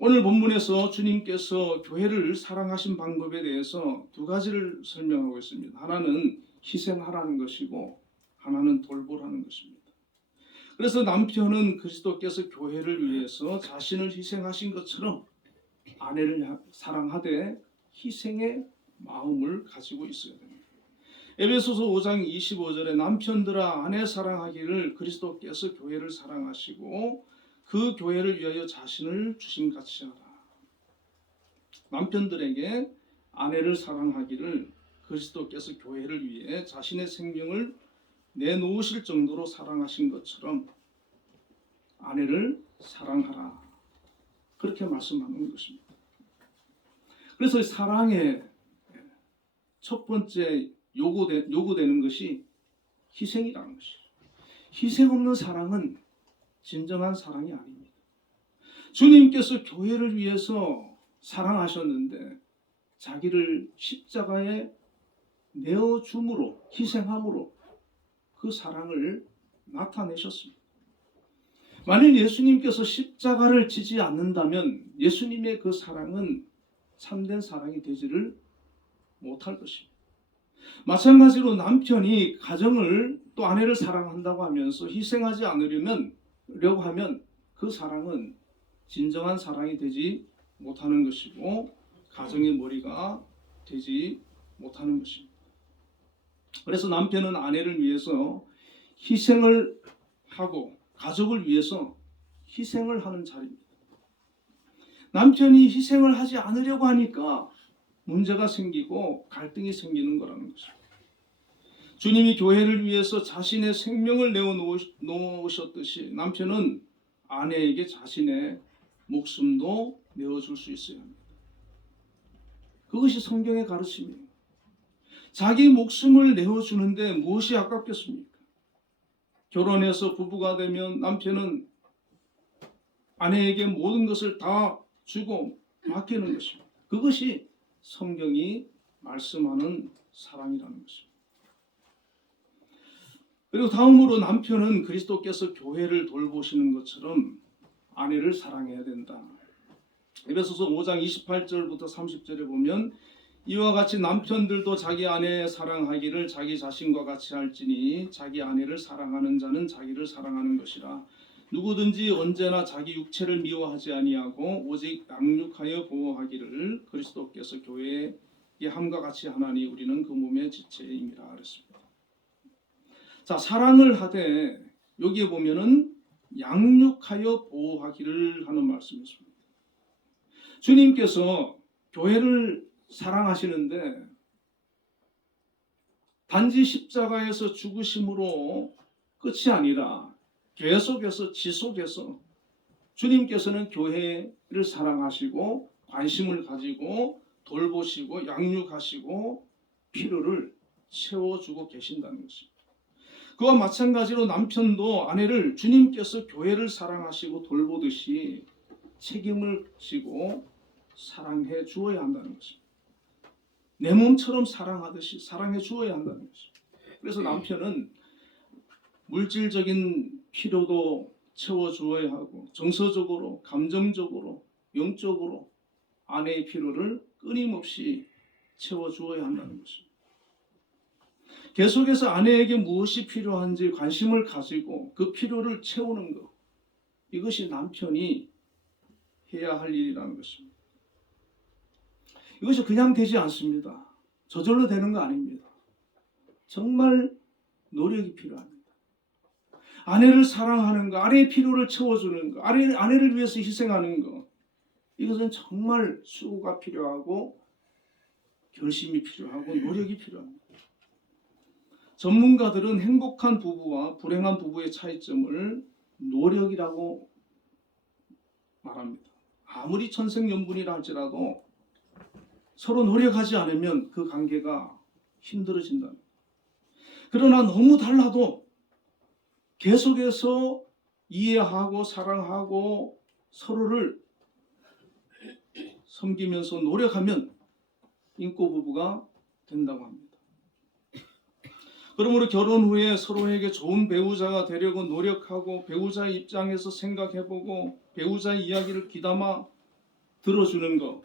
오늘 본문에서 주님께서 교회를 사랑하신 방법에 대해서 두 가지를 설명하고 있습니다. 하나는 희생하라는 것이고 하나는 돌보라는 것입니다. 그래서 남편은 그리스도께서 교회를 위해서 자신을 희생하신 것처럼 아내를 사랑하되 희생의 마음을 가지고 있어야 됩니다. 에베소서 5장 25절에 남편들아 아내 사랑하기를 그리스도께서 교회를 사랑하시고 그 교회를 위하여 자신을 주심같이 하라. 남편들에게 아내를 사랑하기를 그리스도께서 교회를 위해 자신의 생명을 내놓으실 정도로 사랑하신 것처럼 아내를 사랑하라. 그렇게 말씀하는 것입니다. 그래서 사랑의 첫 번째 요구되는 것이 희생이라는 것이죠. 희생 없는 사랑은 진정한 사랑이 아닙니다. 주님께서 교회를 위해서 사랑하셨는데 자기를 십자가에 내어줌으로 희생함으로 그 사랑을 나타내셨습니다. 만일 예수님께서 십자가를 지지 않는다면 예수님의 그 사랑은 참된 사랑이 되지를 못할 것입니다. 마찬가지로 남편이 가정을 또 아내를 사랑한다고 하면서 희생하지 않으려고 하면 그 사랑은 진정한 사랑이 되지 못하는 것이고 가정의 머리가 되지 못하는 것입니다. 그래서 남편은 아내를 위해서 희생을 하고 가족을 위해서 희생을 하는 자리입니다. 남편이 희생을 하지 않으려고 하니까 문제가 생기고 갈등이 생기는 거라는 것입니다. 주님이 교회를 위해서 자신의 생명을 내어놓으셨듯이 남편은 아내에게 자신의 목숨도 내어줄 수 있어야 합니다. 그것이 성경의 가르침이에요. 자기 목숨을 내어주는데 무엇이 아깝겠습니까? 결혼해서 부부가 되면 남편은 아내에게 모든 것을 다 주고 맡기는 것입니다. 그것이 성경이 말씀하는 사랑이라는 것입니다. 그리고 다음으로 남편은 그리스도께서 교회를 돌보시는 것처럼 아내를 사랑해야 된다. 에베소서 5장 28절부터 30절에 보면 이와 같이 남편들도 자기 아내 사랑하기를 자기 자신과 같이 할지니 자기 아내를 사랑하는 자는 자기를 사랑하는 것이라. 누구든지 언제나 자기 육체를 미워하지 아니하고 오직 양육하여 보호하기를 그리스도께서 교회에 함과 같이 하나니 우리는 그 몸의 지체임이라 그랬습니다. 자, 사랑을 하되 여기에 보면은 양육하여 보호하기를 하는 말씀이었습니다. 주님께서 교회를 사랑하시는데 단지 십자가에서 죽으심으로 끝이 아니라 계속해서 지속해서 주님께서는 교회를 사랑하시고 관심을 가지고 돌보시고 양육하시고 필요를 채워주고 계신다는 것입니다. 그와 마찬가지로 남편도 아내를 주님께서 교회를 사랑하시고 돌보듯이 책임을 지고 사랑해 주어야 한다는 것입니다. 내 몸처럼 사랑하듯이 사랑해 주어야 한다는 것입니다. 그래서 남편은 물질적인 필요도 채워주어야 하고 정서적으로, 감정적으로, 영적으로 아내의 필요를 끊임없이 채워주어야 한다는 것입니다. 계속해서 아내에게 무엇이 필요한지 관심을 가지고 그 필요를 채우는 것, 이것이 남편이 해야 할 일이라는 것입니다. 이것이 그냥 되지 않습니다. 저절로 되는 거 아닙니다. 정말 노력이 필요합니다. 아내를 사랑하는 것, 아내의 필요를 채워주는 것, 아내를 위해서 희생하는 것, 이것은 정말 수고가 필요하고 결심이 필요하고 노력이 필요합니다. 전문가들은 행복한 부부와 불행한 부부의 차이점을 노력이라고 말합니다. 아무리 천생연분이라 할지라도 서로 노력하지 않으면 그 관계가 힘들어진다. 그러나 너무 달라도 계속해서 이해하고 사랑하고 서로를 섬기면서 노력하면 인고 부부가 된다고 합니다. 그러므로 결혼 후에 서로에게 좋은 배우자가 되려고 노력하고 배우자의 입장에서 생각해보고 배우자의 이야기를 귀담아 들어주는 것,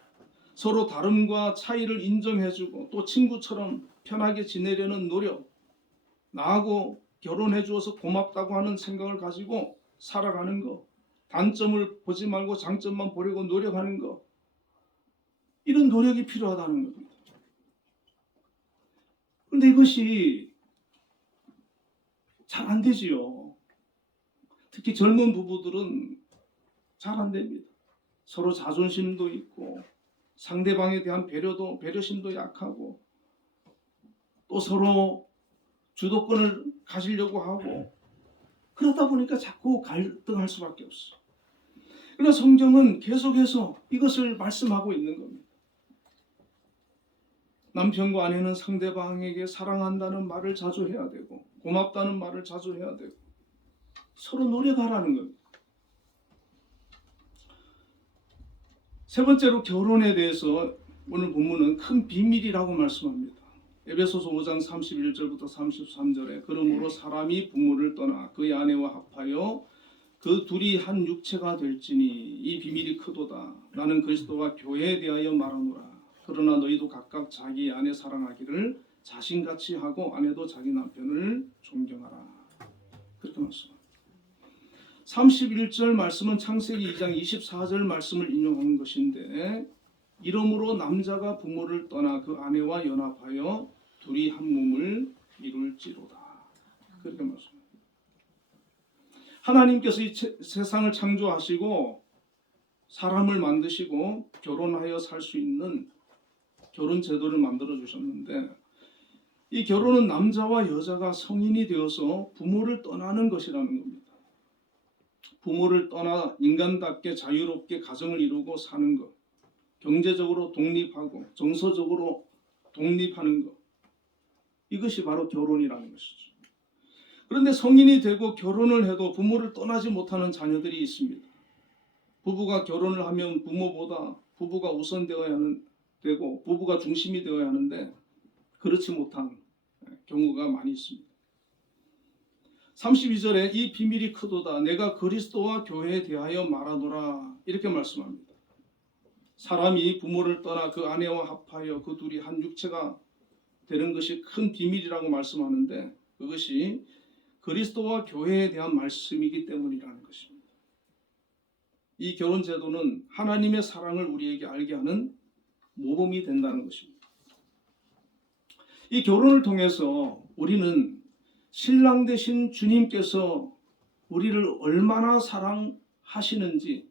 서로 다름과 차이를 인정해주고 또 친구처럼 편하게 지내려는 노력, 나하고 결혼해 주어서 고맙다고 하는 생각을 가지고 살아가는 것, 단점을 보지 말고 장점만 보려고 노력하는 것, 이런 노력이 필요하다는 겁니다. 그런데 이것이 잘 안 되지요. 특히 젊은 부부들은 잘 안 됩니다. 서로 자존심도 있고 상대방에 대한 배려심도 약하고 또 서로 주도권을 가지려고 하고 그러다 보니까 자꾸 갈등할 수밖에 없어. 그러나 성경은 계속해서 이것을 말씀하고 있는 겁니다. 남편과 아내는 상대방에게 사랑한다는 말을 자주 해야 되고 고맙다는 말을 자주 해야 되고 서로 노력하라는 겁니다. 세 번째로 결혼에 대해서 오늘 본문은 큰 비밀이라고 말씀합니다. 에베소서 5장 31절부터 33절에 그러므로 사람이 부모를 떠나 그의 아내와 합하여 그 둘이 한 육체가 될지니 이 비밀이 크도다. 나는 그리스도와 교회에 대하여 말하노라. 그러나 너희도 각각 자기 아내 사랑하기를 자신같이 하고 아내도 자기 남편을 존경하라. 그렇게 말씀합니다. 31절 말씀은 창세기 2장 24절 말씀을 인용하는 것인데 이러므로 남자가 부모를 떠나 그 아내와 연합하여 둘이 한 몸을 이룰지로다. 그렇게 말씀합니다. 하나님께서 이 세상을 창조하시고 사람을 만드시고 결혼하여 살 수 있는 결혼 제도를 만들어 주셨는데 이 결혼은 남자와 여자가 성인이 되어서 부모를 떠나는 것이라는 겁니다. 부모를 떠나 인간답게 자유롭게 가정을 이루고 사는 것, 경제적으로 독립하고 정서적으로 독립하는 것, 이것이 바로 결혼이라는 것이죠. 그런데 성인이 되고 결혼을 해도 부모를 떠나지 못하는 자녀들이 있습니다. 부부가 결혼을 하면 부모보다 부부가 우선되어야 되고 부부가 중심이 되어야 하는데 그렇지 못한 경우가 많이 있습니다. 32절에 이 비밀이 크도다 내가 그리스도와 교회에 대하여 말하노라 이렇게 말씀합니다. 사람이 부모를 떠나 그 아내와 합하여 그 둘이 한 육체가 되는 것이 큰 비밀이라고 말씀하는데 그것이 그리스도와 교회에 대한 말씀이기 때문이라는 것입니다. 이 결혼 제도는 하나님의 사랑을 우리에게 알게 하는 모범이 된다는 것입니다. 이 결혼을 통해서 우리는 신랑 되신 주님께서 우리를 얼마나 사랑하시는지,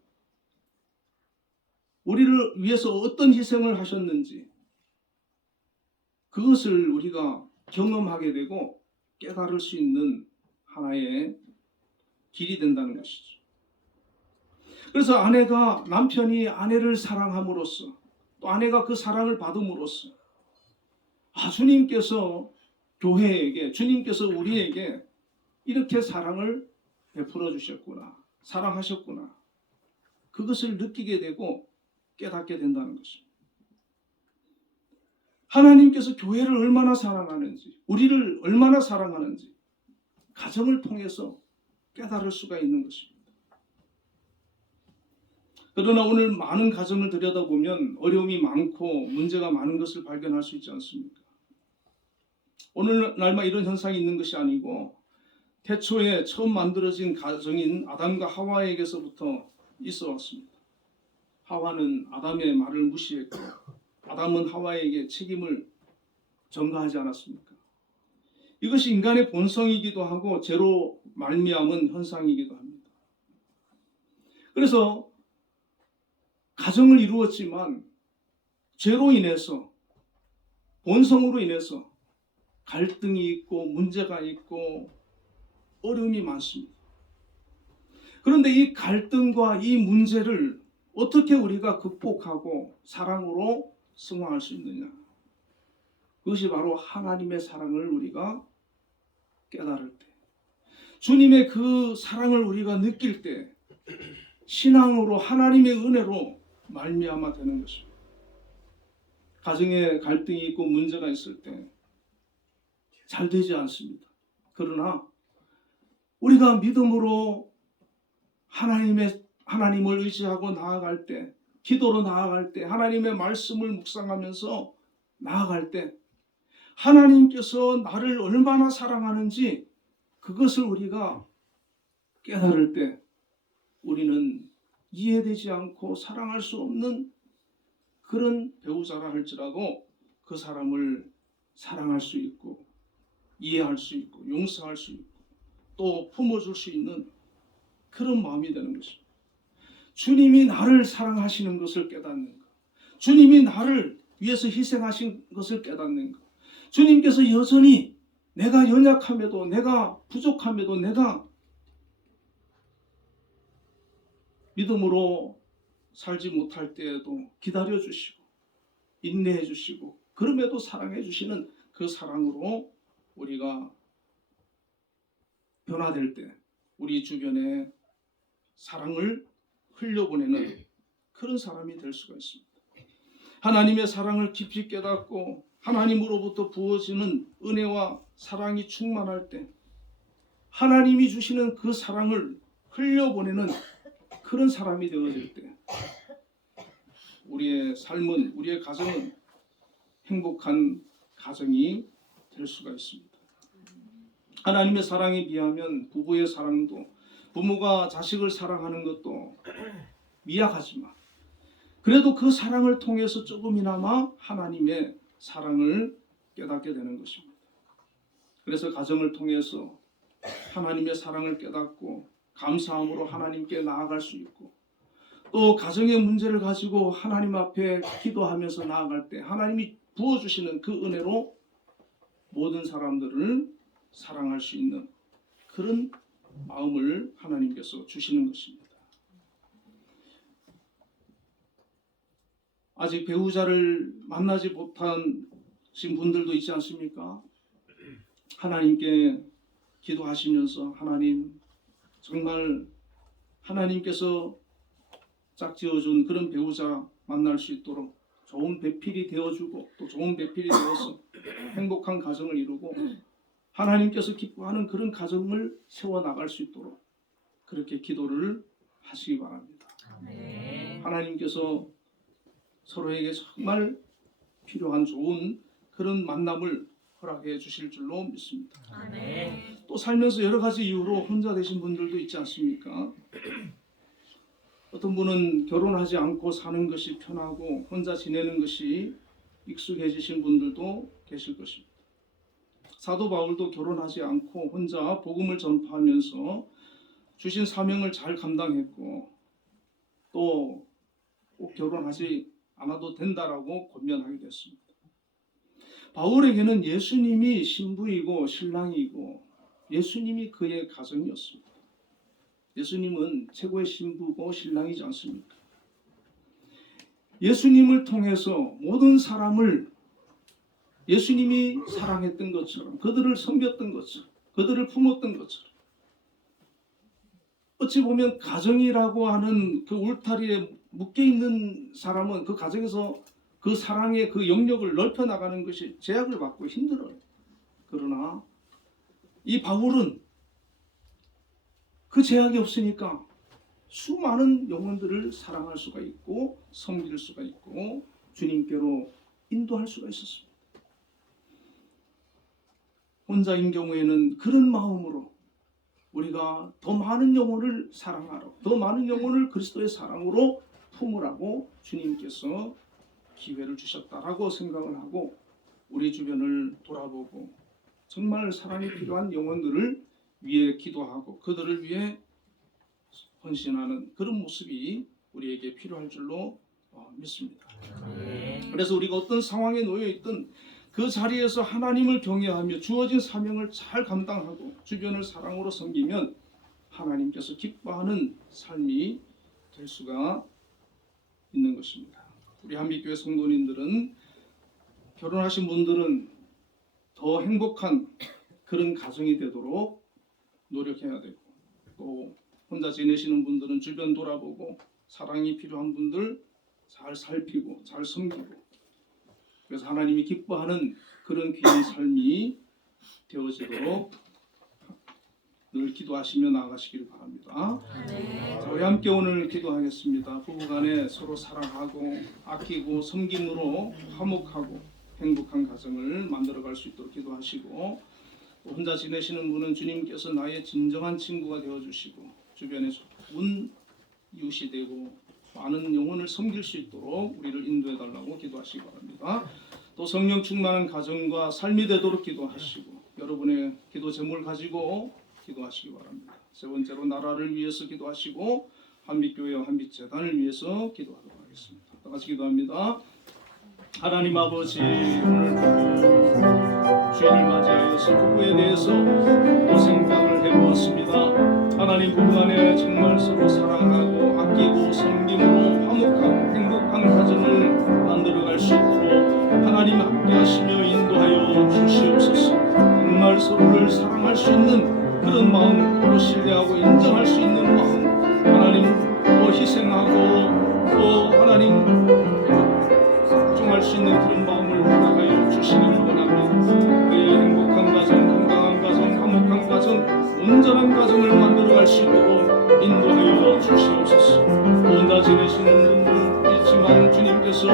우리를 위해서 어떤 희생을 하셨는지 그것을 우리가 경험하게 되고 깨달을 수 있는 하나의 길이 된다는 것이죠. 그래서 남편이 아내를 사랑함으로써 또 아내가 그 사랑을 받음으로써 주님께서 교회에게, 주님께서 우리에게 이렇게 사랑을 베풀어 주셨구나, 사랑하셨구나, 그것을 느끼게 되고 깨닫게 된다는 것입니다. 하나님께서 교회를 얼마나 사랑하는지, 우리를 얼마나 사랑하는지 가정을 통해서 깨달을 수가 있는 것입니다. 그러나 오늘 많은 가정을 들여다보면 어려움이 많고 문제가 많은 것을 발견할 수 있지 않습니까? 오늘날만 이런 현상이 있는 것이 아니고 태초에 처음 만들어진 가정인 아담과 하와에게서부터 있어 왔습니다. 하와는 아담의 말을 무시했고 아담은 하와에게 책임을 전가하지 않았습니까? 이것이 인간의 본성이기도 하고 죄로 말미암은 현상이기도 합니다. 그래서 가정을 이루었지만 죄로 인해서, 본성으로 인해서 갈등이 있고 문제가 있고 어려움이 많습니다. 그런데 이 갈등과 이 문제를 어떻게 우리가 극복하고 사랑으로 승화할 수 있느냐? 그것이 바로 하나님의 사랑을 우리가 깨달을 때, 주님의 그 사랑을 우리가 느낄 때 신앙으로 하나님의 은혜로 말미암아 되는 것입니다. 가정에 갈등이 있고 문제가 있을 때 잘 되지 않습니다. 그러나 우리가 믿음으로 하나님을 의지하고 나아갈 때, 기도로 나아갈 때, 하나님의 말씀을 묵상하면서 나아갈 때 하나님께서 나를 얼마나 사랑하는지 그것을 우리가 깨달을 때 우리는 이해되지 않고 사랑할 수 없는 그런 배우자라 할지라도 그 사람을 사랑할 수 있고 이해할 수 있고 용서할 수 있고 또 품어줄 수 있는 그런 마음이 되는 것입니다. 주님이 나를 사랑하시는 것을 깨닫는 것, 주님이 나를 위해서 희생하신 것을 깨닫는 것, 주님께서 여전히 내가 연약함에도, 내가 부족함에도, 내가 믿음으로 살지 못할 때에도 기다려 주시고 인내해 주시고 그럼에도 사랑해 주시는 그 사랑으로 우리가 변화될 때 우리 주변에 사랑을 흘려보내는 그런 사람이 될 수가 있습니다. 하나님의 사랑을 깊이 깨닫고 하나님으로부터 부어지는 은혜와 사랑이 충만할 때 하나님이 주시는 그 사랑을 흘려보내는 그런 사람이 되어질 때 우리의 삶은, 우리의 가정은 행복한 가정이 될 수가 있습니다. 하나님의 사랑에 비하면 부부의 사랑도, 부모가 자식을 사랑하는 것도 미약하지만 그래도 그 사랑을 통해서 조금이나마 하나님의 사랑을 깨닫게 되는 것입니다. 그래서 가정을 통해서 하나님의 사랑을 깨닫고 감사함으로 하나님께 나아갈 수 있고 또 가정의 문제를 가지고 하나님 앞에 기도하면서 나아갈 때 하나님이 부어주시는 그 은혜로 모든 사람들을 사랑할 수 있는 그런 마음을 하나님께서 주시는 것입니다. 아직 배우자를 만나지 못한 분들도 있지 않습니까? 하나님께 기도하시면서 하나님, 정말 하나님께서 짝지어준 그런 배우자 만날 수 있도록 좋은 배필이 되어주고 또 좋은 배필이 되어서 행복한 가정을 이루고 하나님께서 기뻐하는 그런 가정을 세워나갈 수 있도록 그렇게 기도를 하시기 바랍니다. 하나님께서 서로에게 정말 필요한 좋은 그런 만남을 허락해 주실 줄로 믿습니다. 또 살면서 여러 가지 이유로 혼자 되신 분들도 있지 않습니까? 어떤 분은 결혼하지 않고 사는 것이 편하고 혼자 지내는 것이 익숙해지신 분들도 계실 것입니다. 사도 바울도 결혼하지 않고 혼자 복음을 전파하면서 주신 사명을 잘 감당했고 또 꼭 결혼하지 않아도 된다라고 권면하게 됐습니다. 바울에게는 예수님이 신부이고 신랑이고 예수님이 그의 가정이었습니다. 예수님은 최고의 신부고 신랑이지 않습니까? 예수님을 통해서 모든 사람을 예수님이 사랑했던 것처럼 그들을 섬겼던 것처럼 그들을 품었던 것처럼 어찌 보면 가정이라고 하는 그 울타리에 묶여있는 사람은 그 가정에서 그 사랑의 그 영역을 넓혀 나가는 것이 제약을 받고 힘들어요. 그러나 이 바울은 그 제약이 없으니까 수많은 영혼들을 사랑할 수가 있고 섬길 수가 있고 주님께로 인도할 수가 있었습니다. 혼자인 경우에는 그런 마음으로 우리가 더 많은 영혼을 사랑하러 더 많은 영혼을 그리스도의 사랑으로 품으라고 주님께서 기회를 주셨다라고 생각을 하고 우리 주변을 돌아보고 정말 사랑이 필요한 영혼들을 위해 기도하고 그들을 위해 헌신하는 그런 모습이 우리에게 필요할 줄로 믿습니다. 그래서 우리가 어떤 상황에 놓여 있든 그 자리에서 하나님을 경외하며 주어진 사명을 잘 감당하고 주변을 사랑으로 섬기면 하나님께서 기뻐하는 삶이 될 수가 있는 것입니다. 우리 한빛교회 성도님들은 결혼하신 분들은 더 행복한 그런 가정이 되도록 노력해야 되고 또 혼자 지내시는 분들은 주변 돌아보고 사랑이 필요한 분들 잘 살피고 잘 섬기고 그래서 하나님이 기뻐하는 그런 귀한 삶이 되어지도록 늘 기도하시며 나아가시기를 바랍니다. 자, 우리 함께 오늘 기도하겠습니다. 부부간에 서로 사랑하고 아끼고 섬김으로 화목하고 행복한 가정을 만들어갈 수 있도록 기도하시고 혼자 지내시는 분은 주님께서 나의 진정한 친구가 되어주시고 주변에 좋은 이웃이 되고 많은 영혼을 섬길 수 있도록 우리를 인도해달라고 기도하시기 바랍니다. 또 성령 충만한 가정과 삶이 되도록 기도하시고 여러분의 기도 제목을 가지고 기도하시기 바랍니다. 세 번째로 나라를 위해서 기도하시고 한빛교회와 한빛재단을 위해서 기도하도록 하겠습니다. 다 같이 기도합니다. 하나님 아버지, 오늘 주님을 맞이하여서 부부에 대해서 또 생각을 해보았습니다. 하나님 부부 안에 정말 서로 사랑하고 아끼고 섬김으로 화목하고 행복한 가정을 만들어갈 수 있도록 하나님 함께하시며 인도하여 주시옵소서. 정말 서로를 사랑할 수 있는 그런 마음, 서로 신뢰하고 인정할 수 있는 마음, 하나님 또 희생하고 또 하나님 복종할 수 있는 그런 마음을 허락하여 주시기를 원합니다. 우리의 행복한 가정, 건강한 가정, 화목한 가정, 온전한 가정을 만들어갈 수 있도록 인도하여 주시옵소서. 혼자 지내시는 분들 있지만 주님께서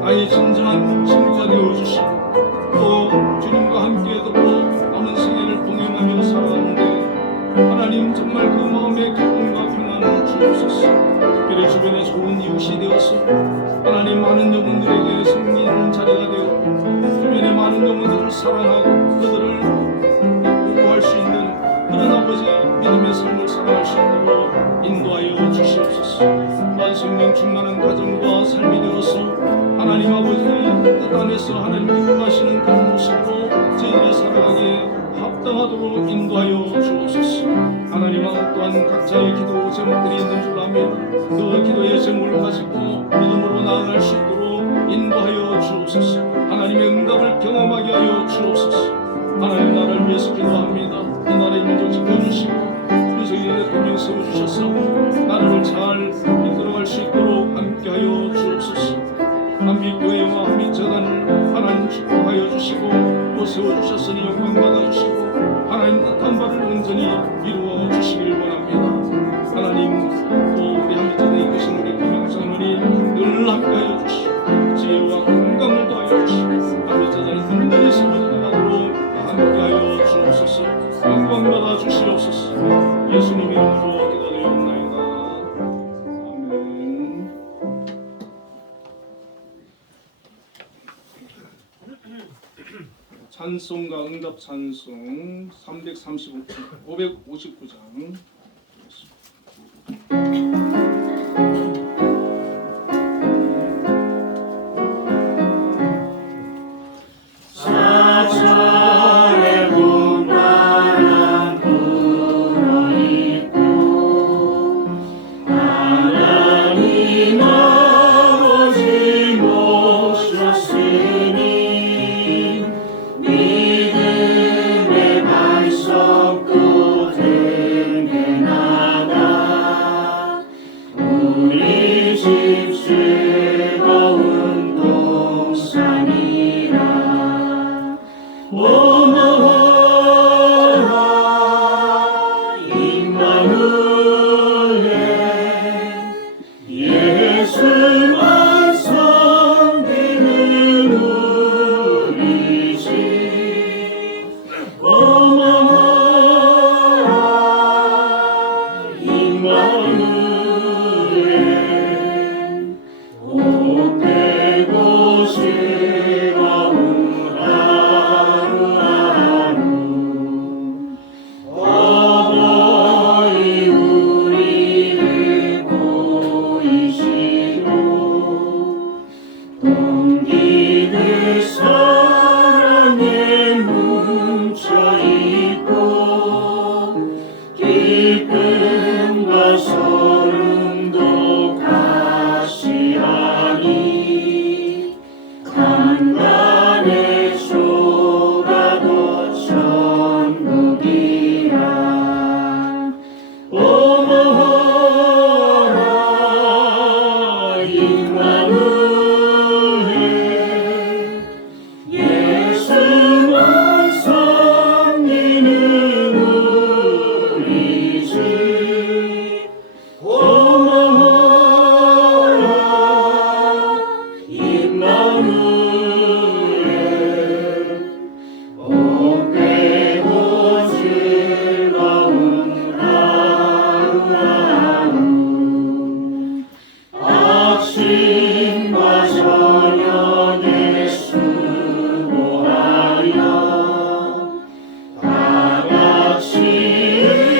나의 진정한 친구가 되어주시고 또 주님과 함께 듣고 남은 생애를 동행하며 살아가는데 하나님 정말 그 마음의 기쁨과 평안을 주옵소서. 특별히 주변에 좋은 이웃이 되어서 하나님 많은 영혼들에게 섬기는 자리가 되어 주변에 많은 영혼들을 사랑하고 그들을 보호할 수 있는 그런 아버지 믿음의 삶을 살아갈 수 있도록 인도하여 주시옵소서. 만성의 성령 충만한 가정과 삶이 되어서 하나님 아버지의 뜻 안에서 하나님 기뻐하시는 그런 모습으로 저희들이 살아가기에 합당하도록 인도하여 주옵소서. 하나님 또한 각자의 기도 제목들이 있는 줄 압니다. 그 기도의 제목을 가지고 믿음으로 나아갈 수 있도록 인도하여 주옵소서. 하나님의 응답을 경험하게 하여 주옵소서. 하나님 나라를 위해서 기도합니다. 이 나라의 민족 지켜주시고 윤석열 대통령 세워주셔서 나라를 잘 이끌어갈 수 있도록 함께하여 주옵소서. 한빛교회와 한빛재단을 하나님 축복하여 주시고 또 세워주셨으니 영광 받아주시고 하나님 뜻한 바를 온전히 이루어 주시길 원합니다. 하나님 또 우리 한빛재단에 계신 우리 김영선원이 늘 함께하여 주시고 지혜와 건강을 더하여 주시고 한빛재단이 든든히 세워져가도록 함께하여 주옵소서. 영광 받아 주시옵소서. 예수님 이름으로 기도드리옵나이다. 아멘. 찬송과 응답 찬송 559장 사절의 봄바람 불어있고 하나님 아버지 모셨으니 믿음의 반석도 든든하다. 우리 집 즐거운 동산이라. 오너라 임마누엘 예수만 섬기는 우리 집. 오너라 임마누엘 복되고 즐거운 하루하루. 어버이 우리를 보이시고 동기들 사랑에 뭉쳐있고 기쁨과 소름도 같이 하니 간간의 조가도 천국이라. 오너라 임마누엘 예수만 섬기는 우리 집. 오너라 임마누엘 복되고 즐거운 하루하루. 아침과 저녁에 수고하여 다같이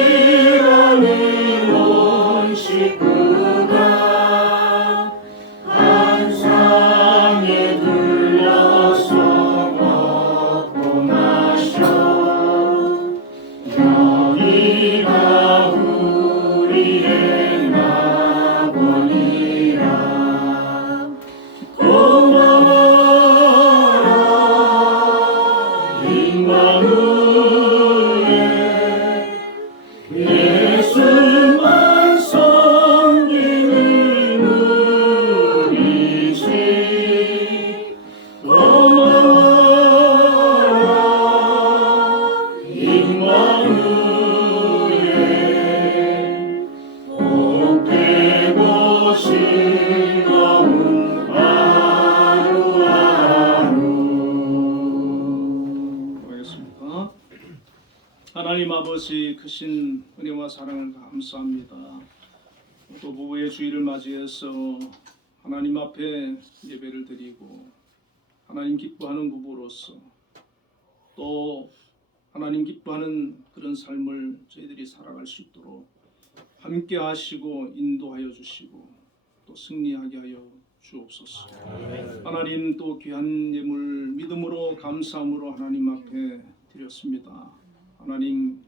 일하는 온 식구가 한 상에 둘러서 먹고 마셔. 여기가 우리의 낙원이라. 고마워라 임마누엘 예수만 섬기는 우리 집. 고마워라 임마누엘 복되고 즐거운 하루하루. 하겠습니다. 하나님 아버지 크신 은혜와 사랑을 감사합니다. 또 부부의 주일을 맞이해서 하나님 앞에 예배를 드리고 하나님 기뻐하는 부부로서 또 하나님 기뻐하는 그런 삶을 저희들이 살아갈 수 있도록 함께 하시고 인도하여 주시고 또 승리하게 하여 주옵소서. 하나님 또 귀한 예물 믿음으로 감사함으로 하나님 앞에 드렸습니다. 하나님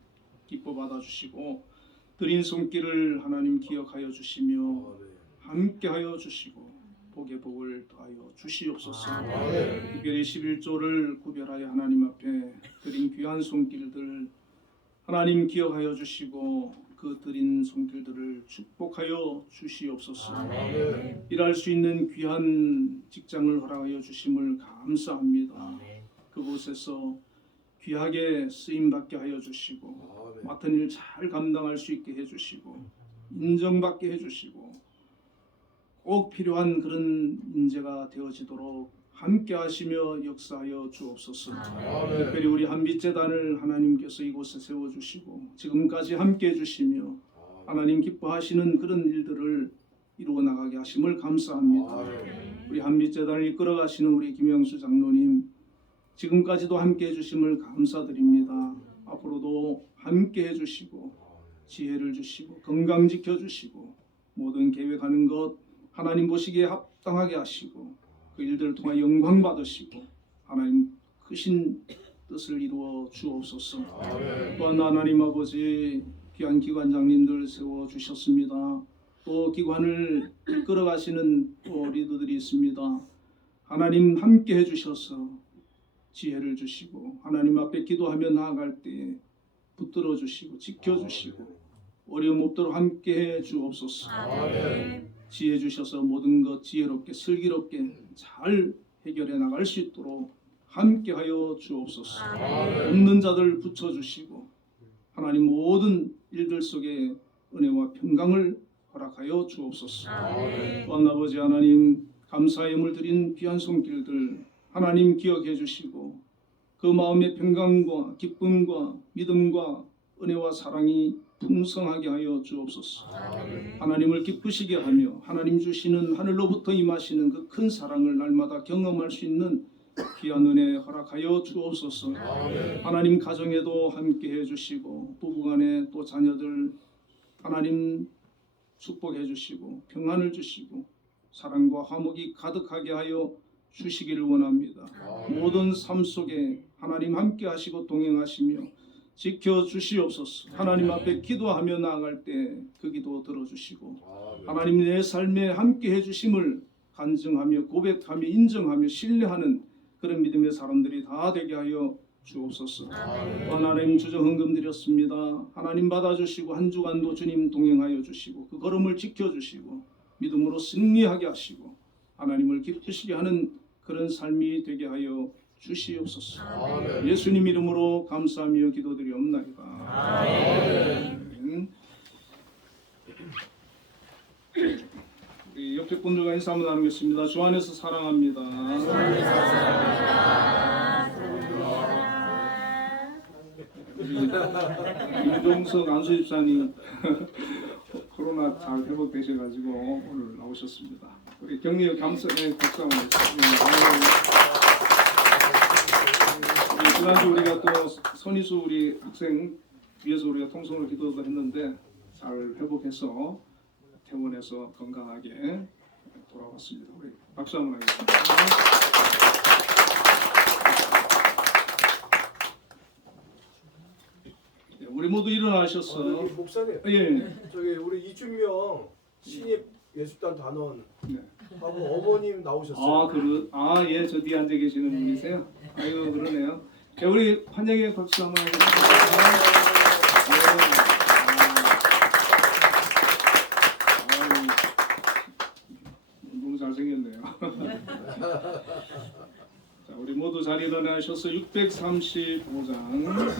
기뻐 받아주시고 드린 손길을 하나님 기억하여 주시며 함께하여 주시고 복의 복을 더하여 주시옵소서. 특별히 11조를 구별하여 하나님 앞에 드린 귀한 손길들 하나님 기억하여 주시고 그 드린 손길들을 축복하여 주시옵소서. 일할 수 있는 귀한 직장을 허락하여 주심을 감사합니다. 그곳에서 귀하게 쓰임받게 하여 주시고 맡은 일 잘 감당할 수 있게 해주시고 인정받게 해주시고 꼭 필요한 그런 인재가 되어지도록 함께 하시며 역사하여 주옵소서. 특별히 우리 한빛재단을 하나님께서 이곳에 세워주시고 지금까지 함께 해주시며 하나님 기뻐하시는 그런 일들을 이루어 나가게 하심을 감사합니다. 우리 한빛재단을 이끌어가시는 우리 김영수 장로님 지금까지도 함께 해주심을 감사드립니다. 앞으로도 함께 해주시고 지혜를 주시고 건강 지켜주시고 모든 계획하는 것 하나님 보시기에 합당하게 하시고 그 일들을 통해 영광 받으시고 하나님 크신 뜻을 이루어 주옵소서. 또한 하나님 아버지 귀한 기관장님들 세워주셨습니다. 또 기관을 이끌어가시는 또 리더들이 있습니다. 하나님 함께 해주셔서 지혜를 주시고 하나님 앞에 기도하며 나아갈 때에 붙들어 주시고 지켜주시고 어려움 없도록 함께해 주옵소서. 지혜 주셔서 모든 것 지혜롭게 슬기롭게 잘 해결해 나갈 수 있도록 함께하여 주옵소서. 없는 자들 붙여주시고 하나님 모든 일들 속에 은혜와 평강을 허락하여 주옵소서. 또한 아버지 하나님 감사의 예물 드린 귀한 손길들 하나님 기억해 주시고 그 마음의 평강과 기쁨과 믿음과 은혜와 사랑이 풍성하게 하여 주옵소서. 하나님을 기쁘시게 하며 하나님 주시는 하늘로부터 임하시는 그 큰 사랑을 날마다 경험할 수 있는 귀한 은혜 허락하여 주옵소서. 하나님 가정에도 함께 해주시고 부부간에 또 자녀들 하나님 축복해 주시고 평안을 주시고 사랑과 화목이 가득하게 하여 주시기를 원합니다. 모든 삶 속에 하나님 함께 하시고 동행하시며 지켜주시옵소서. 하나님 앞에 기도하며 나아갈 때 그 기도 들어주시고 하나님 내 삶에 함께 해주심을 간증하며 고백하며 인정하며 신뢰하는 그런 믿음의 사람들이 다 되게 하여 주옵소서. 하나님 주정 헌금 드렸습니다. 하나님 받아주시고 한 주간도 주님 동행하여 주시고 그 걸음을 지켜주시고 믿음으로 승리하게 하시고 하나님을 기쁘시게 하는 그런 삶이 되게 하여 주시옵소서. 예수님 이름으로 감사하며 기도드리옵나이다. 아멘. 우리 옆에 분들과 인사 한번 나누겠습니다. 주 안에서 사랑합니다. 김종석 안수집사님 코로나 잘 회복되셔가지고 오늘 나오셨습니다. 우리 격려 감사의 박수 한번 해주십니다. 지난주 우리가 또 선희수 우리 학생 위해서 우리가 통성으로 기도도 했는데 잘 회복해서 퇴원해서 건강하게 돌아왔습니다. 우리 박수 한번 하겠습니다. 우리 모두 일어나셔서 목사님, 예. 저기 우리 이준명 신입 예술단 단원 하고 어머님 나오셨어요. 예, 저 뒤에 앉아 계시는 분이세요? 아유, 그러네요. 자, 우리 환영의 박수 한번 하겠습니다. 너무 잘생겼네요. 자, 우리 모두 자리 일어나셔서 635장.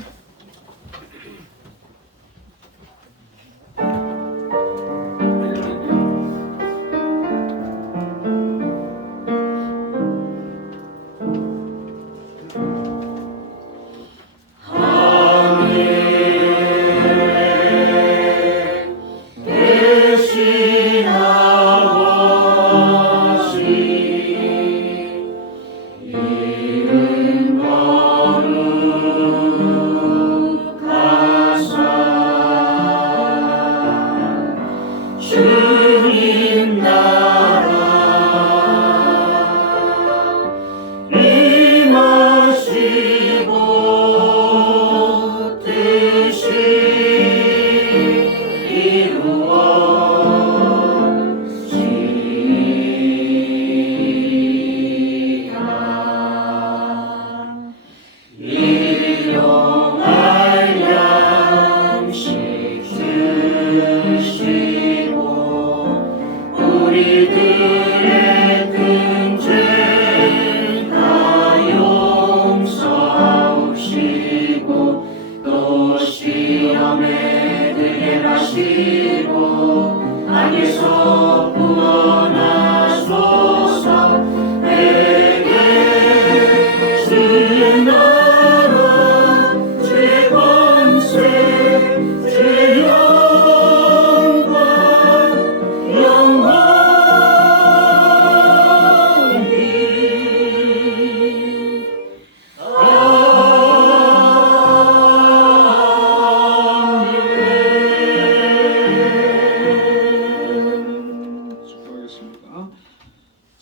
이른 바른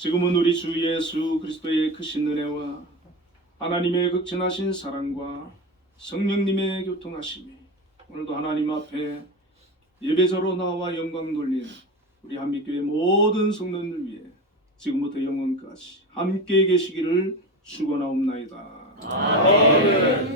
지금은 우리 주 예수 그리스도의 크신 은혜와 하나님의 극진하신 사랑과 성령님의 교통하심이 오늘도 하나님 앞에 예배자로 나와 영광 돌리는 우리 한빛교회 모든 성도들 위해 지금부터 영원까지 함께 계시기를 축원하옵나이다. 아멘.